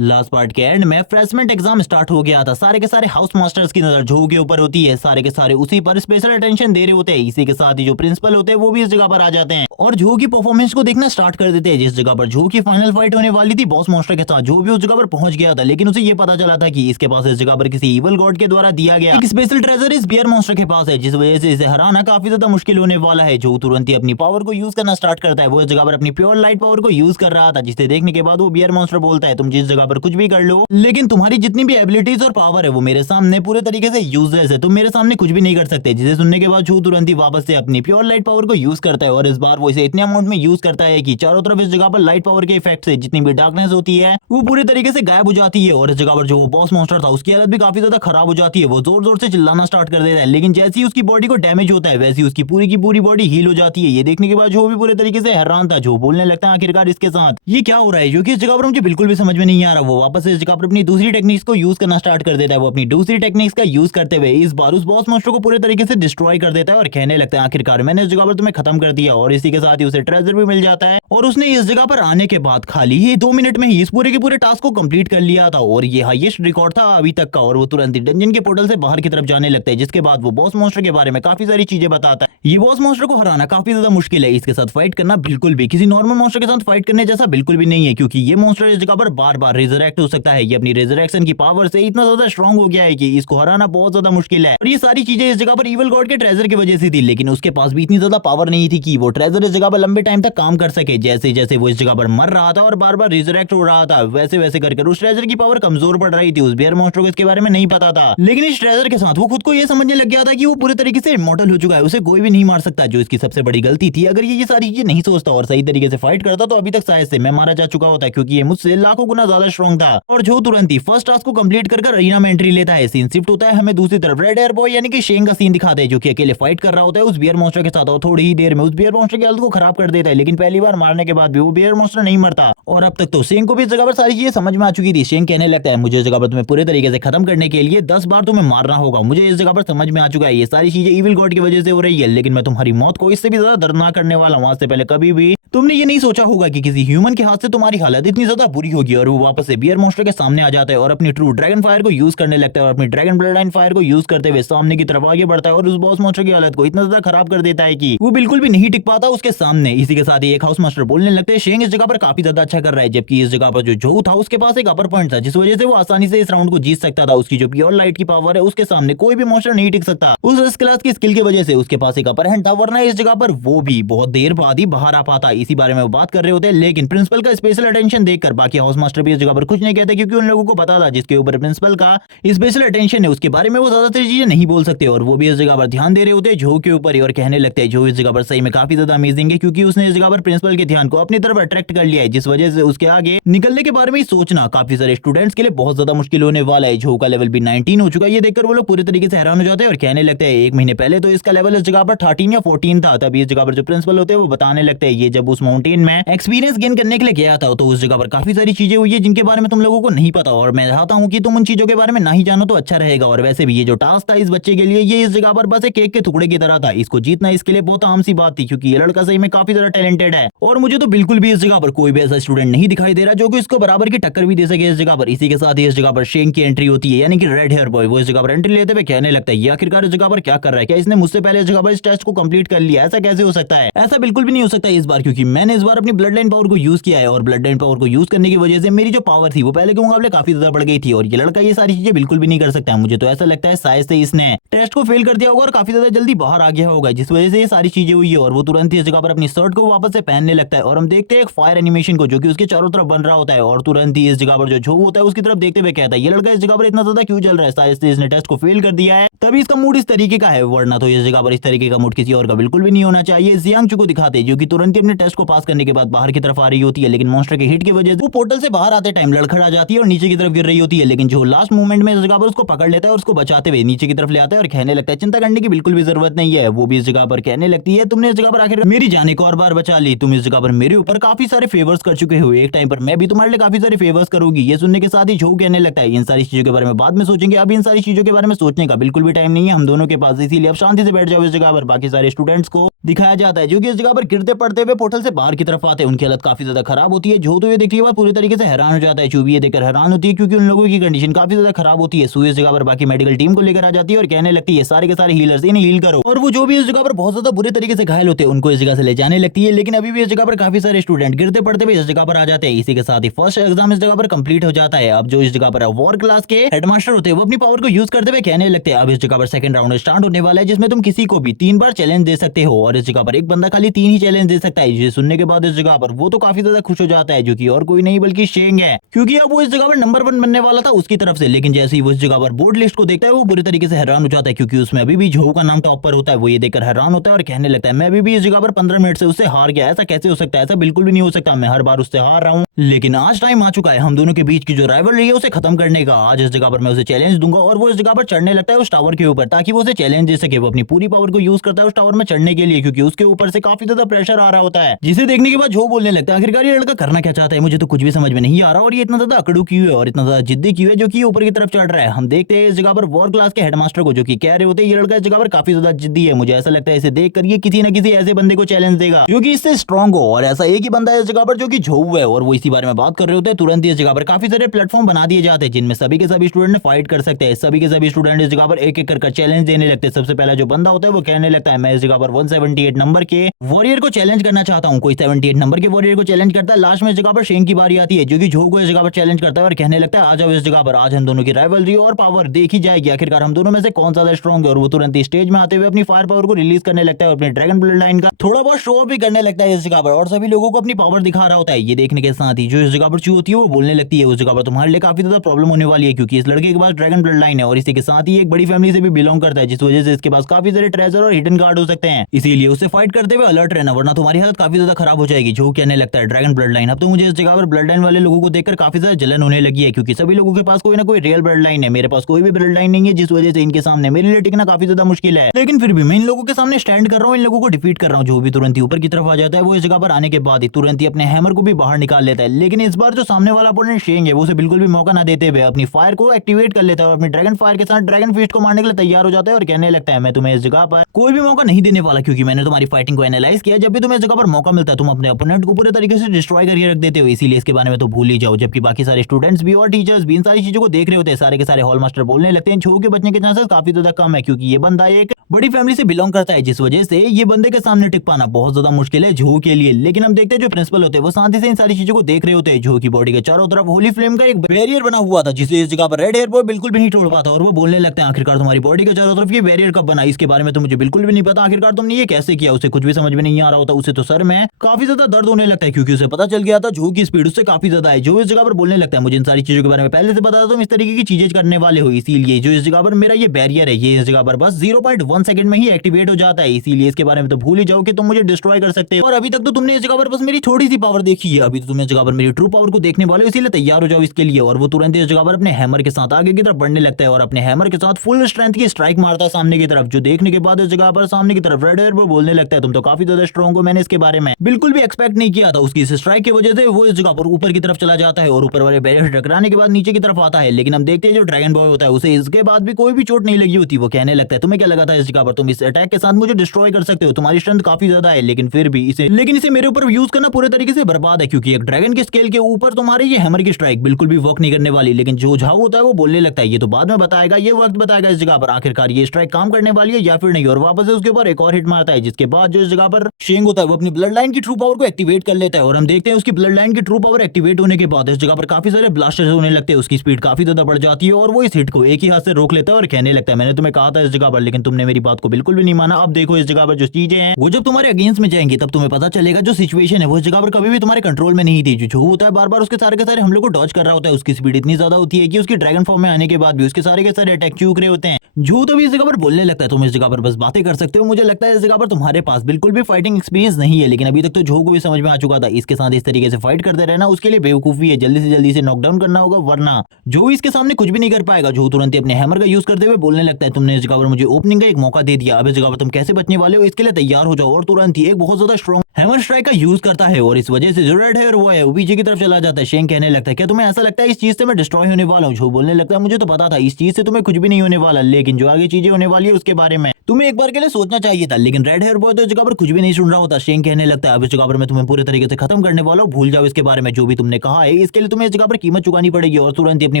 Last part के and में फ्रेशमेंट exam start हो गया था। सारे के सारे हाउस मास्टर्स की नजर जो के ऊपर होती है, सारे के सारे उसी पर स्पेशल अटेंशन दे रहे होते हैं। इसी के साथ ही जो प्रिंसिपल होते हैं वो भी इस जगह पर आ जाते हैं और जो की परफॉर्मेंस को देखना स्टार्ट कर देते हैं। जिस जगह पर जो की फाइनल फाइट होने वाली थी बॉस मॉन्स्टर के साथ, जो भी उस जगह पर पहुंच गया था, लेकिन उसे ये पता चला था कि इसके पास इस जगह पर किसी इवल गॉड के द्वारा दिया गया एक स्पेशल ट्रेजर इस बियर मॉन्स्टर के पास है, जिस वजह से इसे हराना काफी ज्यादा मुश्किल होने वाला है। जो तुरंत ही अपनी पावर को यूज करना स्टार्ट करता है। वो इस जगह पर अपनी प्योर लाइट पावर को यूज कर रहा था, जिसे देखने के बाद वो बियर मॉन्स्टर बोलता है, तुम जिस जगह पर कुछ भी कर लो, लेकिन तुम्हारी जितनी भी एबिलिटीज और पावर है वो मेरे सामने पूरे तरीके से यूजलेस है, तुम मेरे सामने कुछ भी नहीं कर सकते। जिसे सुनने के बाद छू तुरंत ही वापस से अपनी प्योर लाइट पावर को यूज करता है और इस बार वो इसे इतने अमाउंट में यूज करता है कि चारों तरफ इस जगह पर लाइट पावर के इफेक्ट से जितनी भी डार्कनेस होती है वो पूरे तरीके से गायब हो जाती है। और इस जगह पर जो बॉस मॉन्स्टर था उसकी हालत भी काफी ज्यादा खराब हो जाती है। वो जोर जोर से चिल्लाना स्टार्ट कर देता है, लेकिन जैसे ही उसकी बॉडी को डैमेज होता है वैसे ही उसकी पूरी की पूरी बॉडी हील हो जाती है। ये देखने के बाद जो भी पूरे तरीके से हैरान था, जो बोलने लगता है आखिरकार इसके साथ ये क्या हो रहा है, जो कि इस जगह पर मुझे बिल्कुल भी समझ में नहीं आ रहा। वो वापस इस जगह पर अपनी दूसरी टेक्निक्स को यूज करना स्टार्ट कर देता है। वो अपनी दूसरी टेक्निक्स का यूज करते हुए इस बार उस बॉस मॉन्स्टर को पूरे तरीके से डिस्ट्रॉय कर देता है और कहने लगता है आखिरकार मैंने इस जगह पर तुम्हें खत्म कर दिया। और इसी के साथ ही उसे ट्रेजर भी मिल जाता है और उसने इस जगह पर आने के बाद खाली ही 2 मिनट में ही इस पूरे के पूरे टास्क को कंप्लीट कर लिया था और ये हाईएस्ट रिकॉर्ड था अभी तक का। और वो तुरंत ही डंजन के पोर्टल से बाहर की तरफ जाने लगता है, जिसके बाद वो बॉस मॉन्स्टर के बारे में काफी सारी चीजें बताता है। ये बॉस मॉन्स्टर को हराना काफी ज्यादा मुश्किल है, इसके साथ फाइट करना बिल्कुल भी किसी नॉर्मल मॉन्स्टर के साथ फाइट करने जैसा बिल्कुल भी नहीं है, क्योंकि ये मॉन्स्टर इस जगह पर बार बार रिजरेक्ट हो सकता है। ये अपनी रिजरेक्शन की पावर से इतना ज्यादा स्ट्रॉन्ग हो गया है कि इसको हराना बहुत ज्यादा मुश्किल है। और ये सारी चीजें इस जगह पर इवल गॉड के ट्रेजर की वजह से थी, लेकिन उसके पास भी इतनी ज्यादा पावर नहीं थी कि वो ट्रेजर इस जगह पर लंबे टाइम तक काम कर सके। जैसे जैसे वो इस जगह पर मर रहा था और बार बार रिजरेक्ट हो रहा था, वैसे वैसे करके उस ट्रेजर की पावर कमजोर पड़ रही थी। उस बियर मॉन्स्टर को इसके बारे में नहीं पता था, लेकिन इस ट्रेजर के साथ वो खुद को ये समझने लग गया था कि वो पूरे तरीके से इमॉर्टल हो चुका है, उसे कोई भी नहीं मार सकता, जो इसकी सबसे बड़ी गलती थी। अगर ये सारी चीजें नहीं सोचता और सही तरीके से फाइट करता तो अभी तक शायद से मैं मारा जा चुका होता, क्योंकि ये मुझसे लाखों गुना ज्यादा स्ट्रॉन्ग था। और जो तुरंत ही फर्स्ट टास्क को कंप्लीट कर अरीना में एंट्री लेता है, सीन शिफ्ट होता है हमें दूसरी तरफ रेड एयर बॉय यानी कि शेंग का सीन दिखाते हैं, जो कि अकेले फाइट कर रहा होता है उस बियर मॉन्स्टर के साथ और थोड़ी ही देर में उस बियर मॉन्स्टर की हालत को खराब कर देता है। लेकिन पहली बार मारने के बाद भी वो बियर मॉन्स्टर नहीं मरता और अब तक तो शेंग को भी इस जगह पर सारी चीजें समझ में आ चुकी थी। शेंग कहने लगता है मुझे इस जगह पर तुम्हें पूरे तरीके से खत्म करने के लिए 10 बार तुम्हें मारना होगा, मुझे इस जगह पर समझ में आ चुका है ये सारी चीजें इविल गॉड की वजह से हो रही है, लेकिन मैं तुम्हारी मौत को इससे भी ज्यादा दर्दनाक करने वाला हूं। आज से पहले कभी भी तुमने ये नहीं सोचा होगा कि किसी ह्यूमन के हाथ से तुम्हारी हालत इतनी ज्यादा बुरी होगी। और वो वापस से बियर मॉन्स्टर के सामने आ जाता है और अपनी ट्रू ड्रैगन फायर को यूज करने लगता है और अपनी ड्रैगन ब्लड लाइन फायर को यूज करते हुए सामने की तरफ आगे बढ़ता है और उस बॉस मॉन्स्टर की हालत को इतना ज्यादा खराब कर देता है कि वो बिल्कुल भी नहीं टिक पाता उसके सामने। इसी के साथ ही एक हाउस मास्टर बोलने लगते हैं शेंग इस जगह पर काफी ज्यादा अच्छा कर रहा है, जबकि इस जगह पर जो जो था उसके पास एक अपर पॉइंट था जिस वजह से वो आसानी से इस राउंड को जीत सकता था। उसकी जो प्योर लाइट की पावर है उसके सामने कोई भी मॉन्स्टर नहीं टिक सकता। उस क्लास की स्किल की वजह से उसके पास एक अपर हैंड था, वरना इस जगह पर वो भी बहुत देर बाद ही बाहर आ पाता। इसी बारे में वो बात कर रहे होते हैं, लेकिन प्रिंसिपल का स्पेशल अटेंशन देखकर बाकी हाउस मास्टर भी इस जगह पर कुछ नहीं कहते, क्योंकि उन लोगों को पता था जिसके ऊपर प्रिंसिपल का स्पेशल अटेंशन है उसके बारे में वो ज्यादातर चीजें नहीं बोल सकते। और वो भी इस जगह पर ध्यान दे रहे होते हैं जो के ऊपर ही और कहने लगते हैं जो इस जगह पर सही में काफी ज्यादा अमेजिंग है, क्योंकि उसने इस जगह पर प्रिंसिपल के ध्यान को अपनी तरफ अट्रैक्ट कर लिया है, जिस वजह से उसके आगे निकलने के बारे में सोचना काफी सारे स्टूडेंट्स के लिए बहुत ज्यादा मुश्किल होने वाला है। जो का लेवल भी 19 हो चुका है, ये देखकर वो लोग पूरी तरीके से हैरान हो जाते हैं और कहने लगते हैं 1 महीने पहले तो इसका लेवल इस जगह पर 13 या 14 था। तब इस जगह पर जो प्रिंसिपल होते हैं वो बताने लगते हैं ये जब उस माउंटेन में एक्सपीरियंस गेन करने के लिए गया था तो उस जगह पर काफी सारी चीजें हुई है जिनके बारे में तुम लोगों को नहीं पता, और मैं चाहता हूं कि तुम उन चीजों के बारे में नहीं जानो तो अच्छा रहेगा। और वैसे भी ये जो टास्क था इस बच्चे के लिए ये इस जगह पर बस एक केक के टुकड़े की तरह था, इसको जीतना इसके लिए बहुत आम सी बात थी, क्योंकि ये लड़का सही में काफी ज्यादा टैलेंटेड है और मुझे तो बिल्कुल भी इस जगह पर कोई भी ऐसा स्टूडेंट नहीं दिखाई दे रहा जो कि इसको बराबर की टक्कर भी दे सके इस जगह पर। इसी के साथ ही इस जगह पर शेंग की एंट्री होती है, यानी कि रेड हेयर बॉय। वो इस जगह पर एंट्री लेते हुए कहने लगता है ये आखिरकार इस जगह पर क्या कर रहा है, क्या इसने मुझसे पहले इस जगह पर इस टेस्ट को कंप्लीट कर लिया, ऐसा कैसे हो सकता है। ऐसा बिल्कुल भी नहीं हो सकता इस बार, क्योंकि मैंने इस बार अपनी ब्लड लाइन पावर को यूज किया है और ब्लड लाइन पावर को यूज करने की वजह से मेरी जो पावर थी वो पहले के मुकाबले काफी ज्यादा बढ़ गई थी और ये लड़का ये सारी चीजें बिल्कुल भी नहीं कर सकता। मुझे तो ऐसा लगता है शायद से इसने टेस्ट को फेल कर दिया होगा और काफी ज्यादा जल्दी बाहर आ गया होगा, जिस वजह से ये सारी चीजें हुई है। और वो तुरंत ही इस जगह पर अपनी शर्ट को वापस से पहनने लगता है और हम देखते हैं एक फायर एनिमेशन को जो कि उसके चारों तरफ बन रहा होता है। और तुरंत ही इस जगह पर जो झो होता है उसकी तरफ देखते हुए कहता है ये लड़का इस जगह पर इतना ज्यादा क्यों चल रहा है, शायद से इसने टेस्ट को फेल कर दिया है तभी इसका मूड इस तरीके का है, वरना तो इस जगह पर इस तरीके का मूड किसी और का बिल्कुल भी नहीं होना चाहिए। जियांगचू को दिखाते हैं जो कि तुरंत ही अपने टेस्ट को पास करने के बाद बाहर की तरफ आ रही होती है, लेकिन मॉन्स्टर के हिट की वजह से वो पोर्टल से बाहर आते टाइम लड़खड़ा जाती है और नीचे की तरफ गिर रही होती है। लेकिन जो लास्ट मूवमेंट में इस जगह पर उसको पकड़ लेता है और उसको बचाते हुए नीचे की तरफ ले आता है और कहने लगता है चिंता करने की बिल्कुल भी जरूरत नहीं है। वो भी इस जगह पर कहने लगती है तुमने इस जगह पर आखिर मेरी जान एक और बार बचा ली, तुम इस जगह पर मेरे ऊपर काफी सारे फेवर्स कर चुके हो, एक टाइम पर मैं भी तुम्हारे लिए काफी सारे फेवर्स करूंगी। ये सुनने के साथ ही झो कहने लगता है इन सारी चीजों के बारे में बाद में सोचेंगे, अभी इन सारी चीजों के बारे में सोचने का बिल्कुल भी भी टाइम नहीं है हम दोनों के पास, इसीलिए अब शांति से बैठ जाओ इस जगह पर। बाकी सारे स्टूडेंट्स को दिखाया जाता है जो कि इस जगह पर गिरते पड़ते हुए पोर्टल से बाहर की तरफ आते हैं। उनकी हालत काफी ज्यादा खराब होती है। जो तो ये देखने के बाद पूरी तरीके से हैरान हो जाता है। जो भी ये देखकर हैरान होती है क्योंकि उन लोगों की कंडीशन काफी ज्यादा खराब होती है। सो इस जगह पर बाकी मेडिकल टीम को लेकर आ जाती है और कहने लगती है सारे के सारे हीलर्स इन्हें हील करो। और वो जो भी इस जगह पर बहुत ज्यादा बुरे तरीके से घायल होते हैं उनको इस जगह से ले जाने लगती है। लेकिन अभी भी इस जगह पर काफी सारे स्टूडेंट गिरते पड़ते हुए इस जगह पर आ जाते हैं। इसी के साथ ही फर्स्ट एग्जाम इस जगह पर कंप्लीट हो जाता है। अब जो इस जगह पर वॉर क्लास के हेडमास्टर होते हैं वो अपनी पावर को यूज करते हुए कहने लगते हैं अब इस जगह पर सेकंड राउंड स्टार्ट होने वाला है जिसमें तुम किसी को भी 3 बार चैलेंज दे सकते हो और इस जगह पर एक बंदा खाली 3 ही चैलेंज दे सकता है। जिसे सुनने के बाद इस जगह पर वो तो काफी ज्यादा खुश हो जाता है जो कि और कोई नहीं बल्कि शेंग है, क्योंकि अब वो इस जगह पर नंबर 1 बनने वाला था उसकी तरफ से। लेकिन जैसे ही वो इस जगह पर बोर्ड लिस्ट को देखता है वो बुरी तरीके से हैरान हो जाता है क्योंकि उसमें अभी भी झो का नाम टॉप पर होता है। वो ये देखकर हैरान होता है और कहने लगता है मैं अभी भी इस जगह पर 15 मिनट से उससे हार गया, ऐसा कैसे हो सकता है, ऐसा बिल्कुल भी नहीं हो सकता, मैं हर बार उससे हार रहा हूँ। लेकिन आज टाइम आ चुका है हम दोनों के बीच की जो राइवलरी है उसे खत्म करने का। आज इस जगह पर मैं उसे चैलेंज दूंगा और वो इस जगह पर चढ़ने लगता है उस टावर के ऊपर ताकि वो उसे चैलेंज दे सके। वो अपनी पूरी पावर को यूज करता है उस टावर में चढ़ने के लिए क्योंकि उसके ऊपर से काफी ज्यादा प्रेशर आ रहा होता है। जिसे देखने के बाद जो बोलने लगता है आखिरकार ये लड़का करना क्या चाहता है, मुझे तो कुछ भी समझ में नहीं आ रहा और ये इतना ज्यादा अकड़ू क्यों है और इतना ज्यादा जिद्दी क्यों है जो कि ऊपर की तरफ चढ़ रहा है। हम देखते हैं इस जगह पर वॉर क्लास के हेडमास्टर को जो कि कह रहे होते हैं ये लड़का इस जगह पर काफी ज्यादा जिद्दी है। मुझे ऐसा लगता है इसे देखकर ये किसी न किसी ऐसे बंदे को चैलेंज देगा जो कि इससे स्ट्रांग हो और ऐसा एक ही बंदा है इस जगह पर जो कि झो है और वो इसी बारे में बात कर रहे होते हैं। तुरंत इस जगह पर काफी सारे प्लेटफॉर्म बना दिए जाते हैं जिनमें सभी के सभी स्टूडेंट फाइट कर सकते हैं। सभी के सभी स्टूडेंट इस जगह पर एक एक कर चैलेंज देने लगते हैं। सबसे पहला जो बंदा होता है वो कहने लगता है मैं इस जगह पर 178 नंबर के वॉरियर को चैलेंज करना चाहता हूँ। कोई 78 नंबर के वॉरियर को चैलेंज करता है। लास्ट में इस जगह पर शेंग की बारी आती है जो कि झो को इस जगह पर चैलेंज करता है और कहने लगता है आ जाओ इस जगह पर, आज हम दोनों की राइवलरी और पावर देखी जाएगी, आखिरकार हम दोनों में से कौन ज्यादा स्ट्रॉन्ग है। और वो तुरंत ही स्टेज में आते हुए अपनी फायर पावर को रिलीज करने लगता है और अपने ड्रैगन ब्लड लाइन का थोड़ा बहुत शो भी करने लगता है इस जगह पर और सभी लोगों को अपनी पावर दिखा रहा होता है। ये देखने के साथ ही जो इस जगह पर चू होती है वो बोलने लगती है उस जगह पर तुम्हारे लिए काफी ज्यादा प्रॉब्लम होने वाली है क्योंकि इस लड़के के पास ड्रैगन ब्लड लाइन है और इसी के साथ ही एक बड़ी फैमिली से भी बिलोंग करता है जिस वजह से इसके पास काफी सारे ट्रेजर और हिडन गार्ड हो सकते हैं। इसीलिए उससे फाइट करते हुए अलर्ट रहना वरना तुम्हारी हालत काफी ज्यादा खराब हो जाएगी। जो कहने लगता है ड्रैगन ब्लड लाइन, अब तो मुझे इस जगह पर ब्लड लाइन वाले लोगों को देखकर काफी ज्यादा जलन होने लगी है क्योंकि सभी लोगों के पास कोई ना कोई रियल ब्लड लाइन है, मेरे पास कोई भी ब्लड लाइन नहीं है जिस वजह से इनके सामने मेरे लिए टिकना काफी ज्यादा मुश्किल है। लेकिन फिर भी मैं इन लोगों के सामने स्टैंड कर रहा हूँ, इन लोगों को डिफीट कर रहा हूँ। जो भी तुरंत ही ऊपर की तरफ आ जाता है वो इस जगह पर आने के बाद ही तुरंत ही अपने हैमर को भी बाहर निकाल लेता है। लेकिन इस बार जो सामने वाला अपोनेंट शेंग है वो उसे बिल्कुल भी मौका ना देते हुए अपनी फायर को एक्टिवेट कर लेता है और अपनी ड्रैगन फायर के साथ ड्रैगन फिस्ट को मारने के लिए तैयार हो जाता है और कहने लगता है मैं तुम्हें इस जगह पर कोई भी मौका नहीं देने वाला क्योंकि मैंने तुम्हारी फाइटिंग को एनालाइज किया। जब भी तुम्हें इस जगह पर मौका मिलता है तुम अपने अपोनेंट को पूरे तरीके से डिस्ट्रॉय करके रख देते हो, इसीलिए इसके बारे में तो भूल ही जाओ। जबकि बाकी सारे स्टूडेंट्स भी और टीचर्स भी इन सारी चीजों को देख रहे होते हैं। सारे के सारे हॉल मास्टर बोलने लगते हैं झो के बचने के चांसेस काफी ज्यादा कम है क्योंकि ये बंदा एक बड़ी फैमिली से बिलोंग करता है जिस वजह से ये बंदे के सामने टिक पाना बहुत ज्यादा मुश्किल है झो के लिए। लेकिन हम देखते हैं जो प्रिंसिपल होते हैं वो शांति से इन सारी चीजों को देख रहे होते हैं। झो की बॉडी के चारों तरफ होली फ्लेम का एक बैरियर बना हुआ था जिसे इस जगह पर रेड हेयर बॉय बिल्कुल भी नहीं तोड़ पाता और वो बोलने लगते हैं आखिरकार तुम्हारी बॉडी के चारों तरफ ये बैरियर कब बना, इसके बारे में तो मुझे बिल्कुल भी नहीं पता, आखिरकार तुमने ये कैसे किया। उसे कुछ भी समझ में नहीं आ रहा होता। उसे तो सर में काफी ज्यादा दर्द होने लगता है क्योंकि उसे पता चल गया था झो की स्पीड उससे काफी ज्यादा है। जो इस जगह पर बोलने लगता है मुझे इन सारी चीजों के बारे में पहले से पता था तुम इस तरीके की चीजें करने वाले हो, इसीलिए जो इस जगह पर मेरा ये बैरियर है ये इस जगह पर बस 0.1 सेकंड में ही एक्टिवेट हो जाता है, इसीलिए इसके बारे में तो भूल ही जाओ कि तुम मुझे डिस्ट्रॉय कर सकते हो। और अभी तक तो तुमने इस जगह पर बस मेरी थोड़ी सी पावर देखी है, अभी तो तुम इस जगह पर मेरी ट्रू पावर को देखने वाले हो, इसीलिए तैयार हो जाओ इसके लिए। और वो तुरंत इस जगह पर अपने हैमर के साथ आगे की तरफ बढ़ने लगता है और अपने हैमर के साथ फुल स्ट्रेंथ की स्ट्राइक मारता है सामने की तरफ। जो देखने के बाद इस जगह पर सामने की तरफ रेड हेयर वो बोलने लगता है तुम तो काफी ज्यादा स्ट्रॉन्ग हो, मैंने इसके बारे में बिल्कुल भी एक्सपेक्ट नहीं किया था। उसकी इस स्ट्राइक की वजह से वो इस जगह पर ऊपर की तरफ चला जाता है और ऊपर वाले बैरियर से टकराने के बाद नीचे की तरफ आता है। लेकिन हम देखते हैं जो ड्रैगन बॉय होता है उसे इसके बाद भी कोई भी चोट नहीं लगी होती। वो कहने लगता है तुम्हें क्या लगा था इस जगह पर तुम इस अटैक के साथ मुझे डिस्ट्रॉय कर सकते हो, तुम्हारी स्ट्रेंथ काफी ज्यादा है, लेकिन फिर भी इसे मेरे ऊपर यूज करना पूरे तरीके से बर्बाद है क्योंकि एक ड्रैगन के स्केल के ऊपर तुम्हारी ये हैमर की स्ट्राइक बिल्कुल भी वर्क नहीं करने वाली। लेकिन जो झाओ होता है वो बोलने लगता है ये तो बाद में बताएगा, ये वक्त बताएगा इस जगह पर आखिरकार ये स्ट्राइक काम करने वाली है या फिर नहीं। और वापस से उसके ऊपर एक और हिट मारता है जिसके बाद जो इस जगह पर शेंग होता है वो अपनी ब्लड लाइन की ट्रू पावर को एक्टिवेट कर लेता है और हम देखते हैं उसकी ब्लड लाइन की ट्रू पावर एक्टिवेट होने के बाद इस जगह पर काफी सारे ब्लास्टर्स होने लगते हैं। उसकी स्पीड काफी ज्यादा बढ़ जाती है और वो इस हिट को एक ही हाथ से रोक लेता है और कहने लगता है मैंने तुम्हें कहा था इस जगह पर, लेकिन तुमने मेरी बात को बिल्कुल भी नहीं माना। अब देखो इस जगह पर जो चीजें हैं वो जब तुम्हारे अगेंस्ट में जाएंगी तब तुम्हें पता चलेगा जो सिचुएशन है वो इस जगह पर कभी भी तुम्हारे कंट्रोल में नहीं थी। जो होता है बार बार उसके सारे के सारे हमलों को डॉज कर रहा होता है, उसकी स्पीड इतनी ज्यादा होती है कि उसकी ड्रैगन फॉर्म में आने के बाद भी उसके सारे के सारे अटैक चूक रहे होते हैं। जो तो भी इस जगह पर बोलने लगता है तुम इस जगह पर बस बातें कर सकते हो, मुझे लगता है इस जगह पर तुम्हारे पास बिल्कुल भी फाइटिंग एक्सपीरियंस नहीं है। लेकिन अभी तक तो जो को भी समझ में आ चुका था इसके साथ इस तरीके से फाइट करते रहना उसके लिए बेवकूफी है, जल्दी से जल्दी से नॉकडाउन करना होगा वरना जो इसके सामने कुछ भी नहीं कर पाएगा। जो तुरंत अपने हैमर का यूज करते हुए बोलने लगता है तुमने इस जगह पर मुझे ओपनिंग का एक मौका दे दिया, अब इस जगह पर तुम कैसे बचने वाले हो इसके लिए तैयार हो जाओ। और तुरंत ही एक बहुत ज्यादा स्ट्रॉन्ग हैमर स्ट्राइक का यूज करता है और इस वजह से जो रेड हेयर वो है वो पीछे की तरफ चला जाता है। शेंग कहने लगता है क्या तुम्हें ऐसा लगता है इस चीज से मैं डिस्ट्रॉय होने वाला हूँ? जो बोलने लगता है मुझे तो पता था इस चीज से तुम्हें कुछ भी नहीं होने वाला, लेकिन जो आगे चीजें होने वाली है उसके बारे में तुम्हें एक बार के लिए सोचना चाहिए था। लेकिन रेड हेयर बॉय तो इस जगह पर कुछ भी नहीं सुन रहा होता। शेंग कहने लगता है अब इस जगह पर मैं तुम्हें पूरे तरीके से खत्म करने वाला हूँ, भूल जाओ इसके बारे में जो भी तुमने कहा है। इसके लिए तुम्हें इस जगह पर कीमत चुकानी पड़ेगी। और तुरंत ही अपनी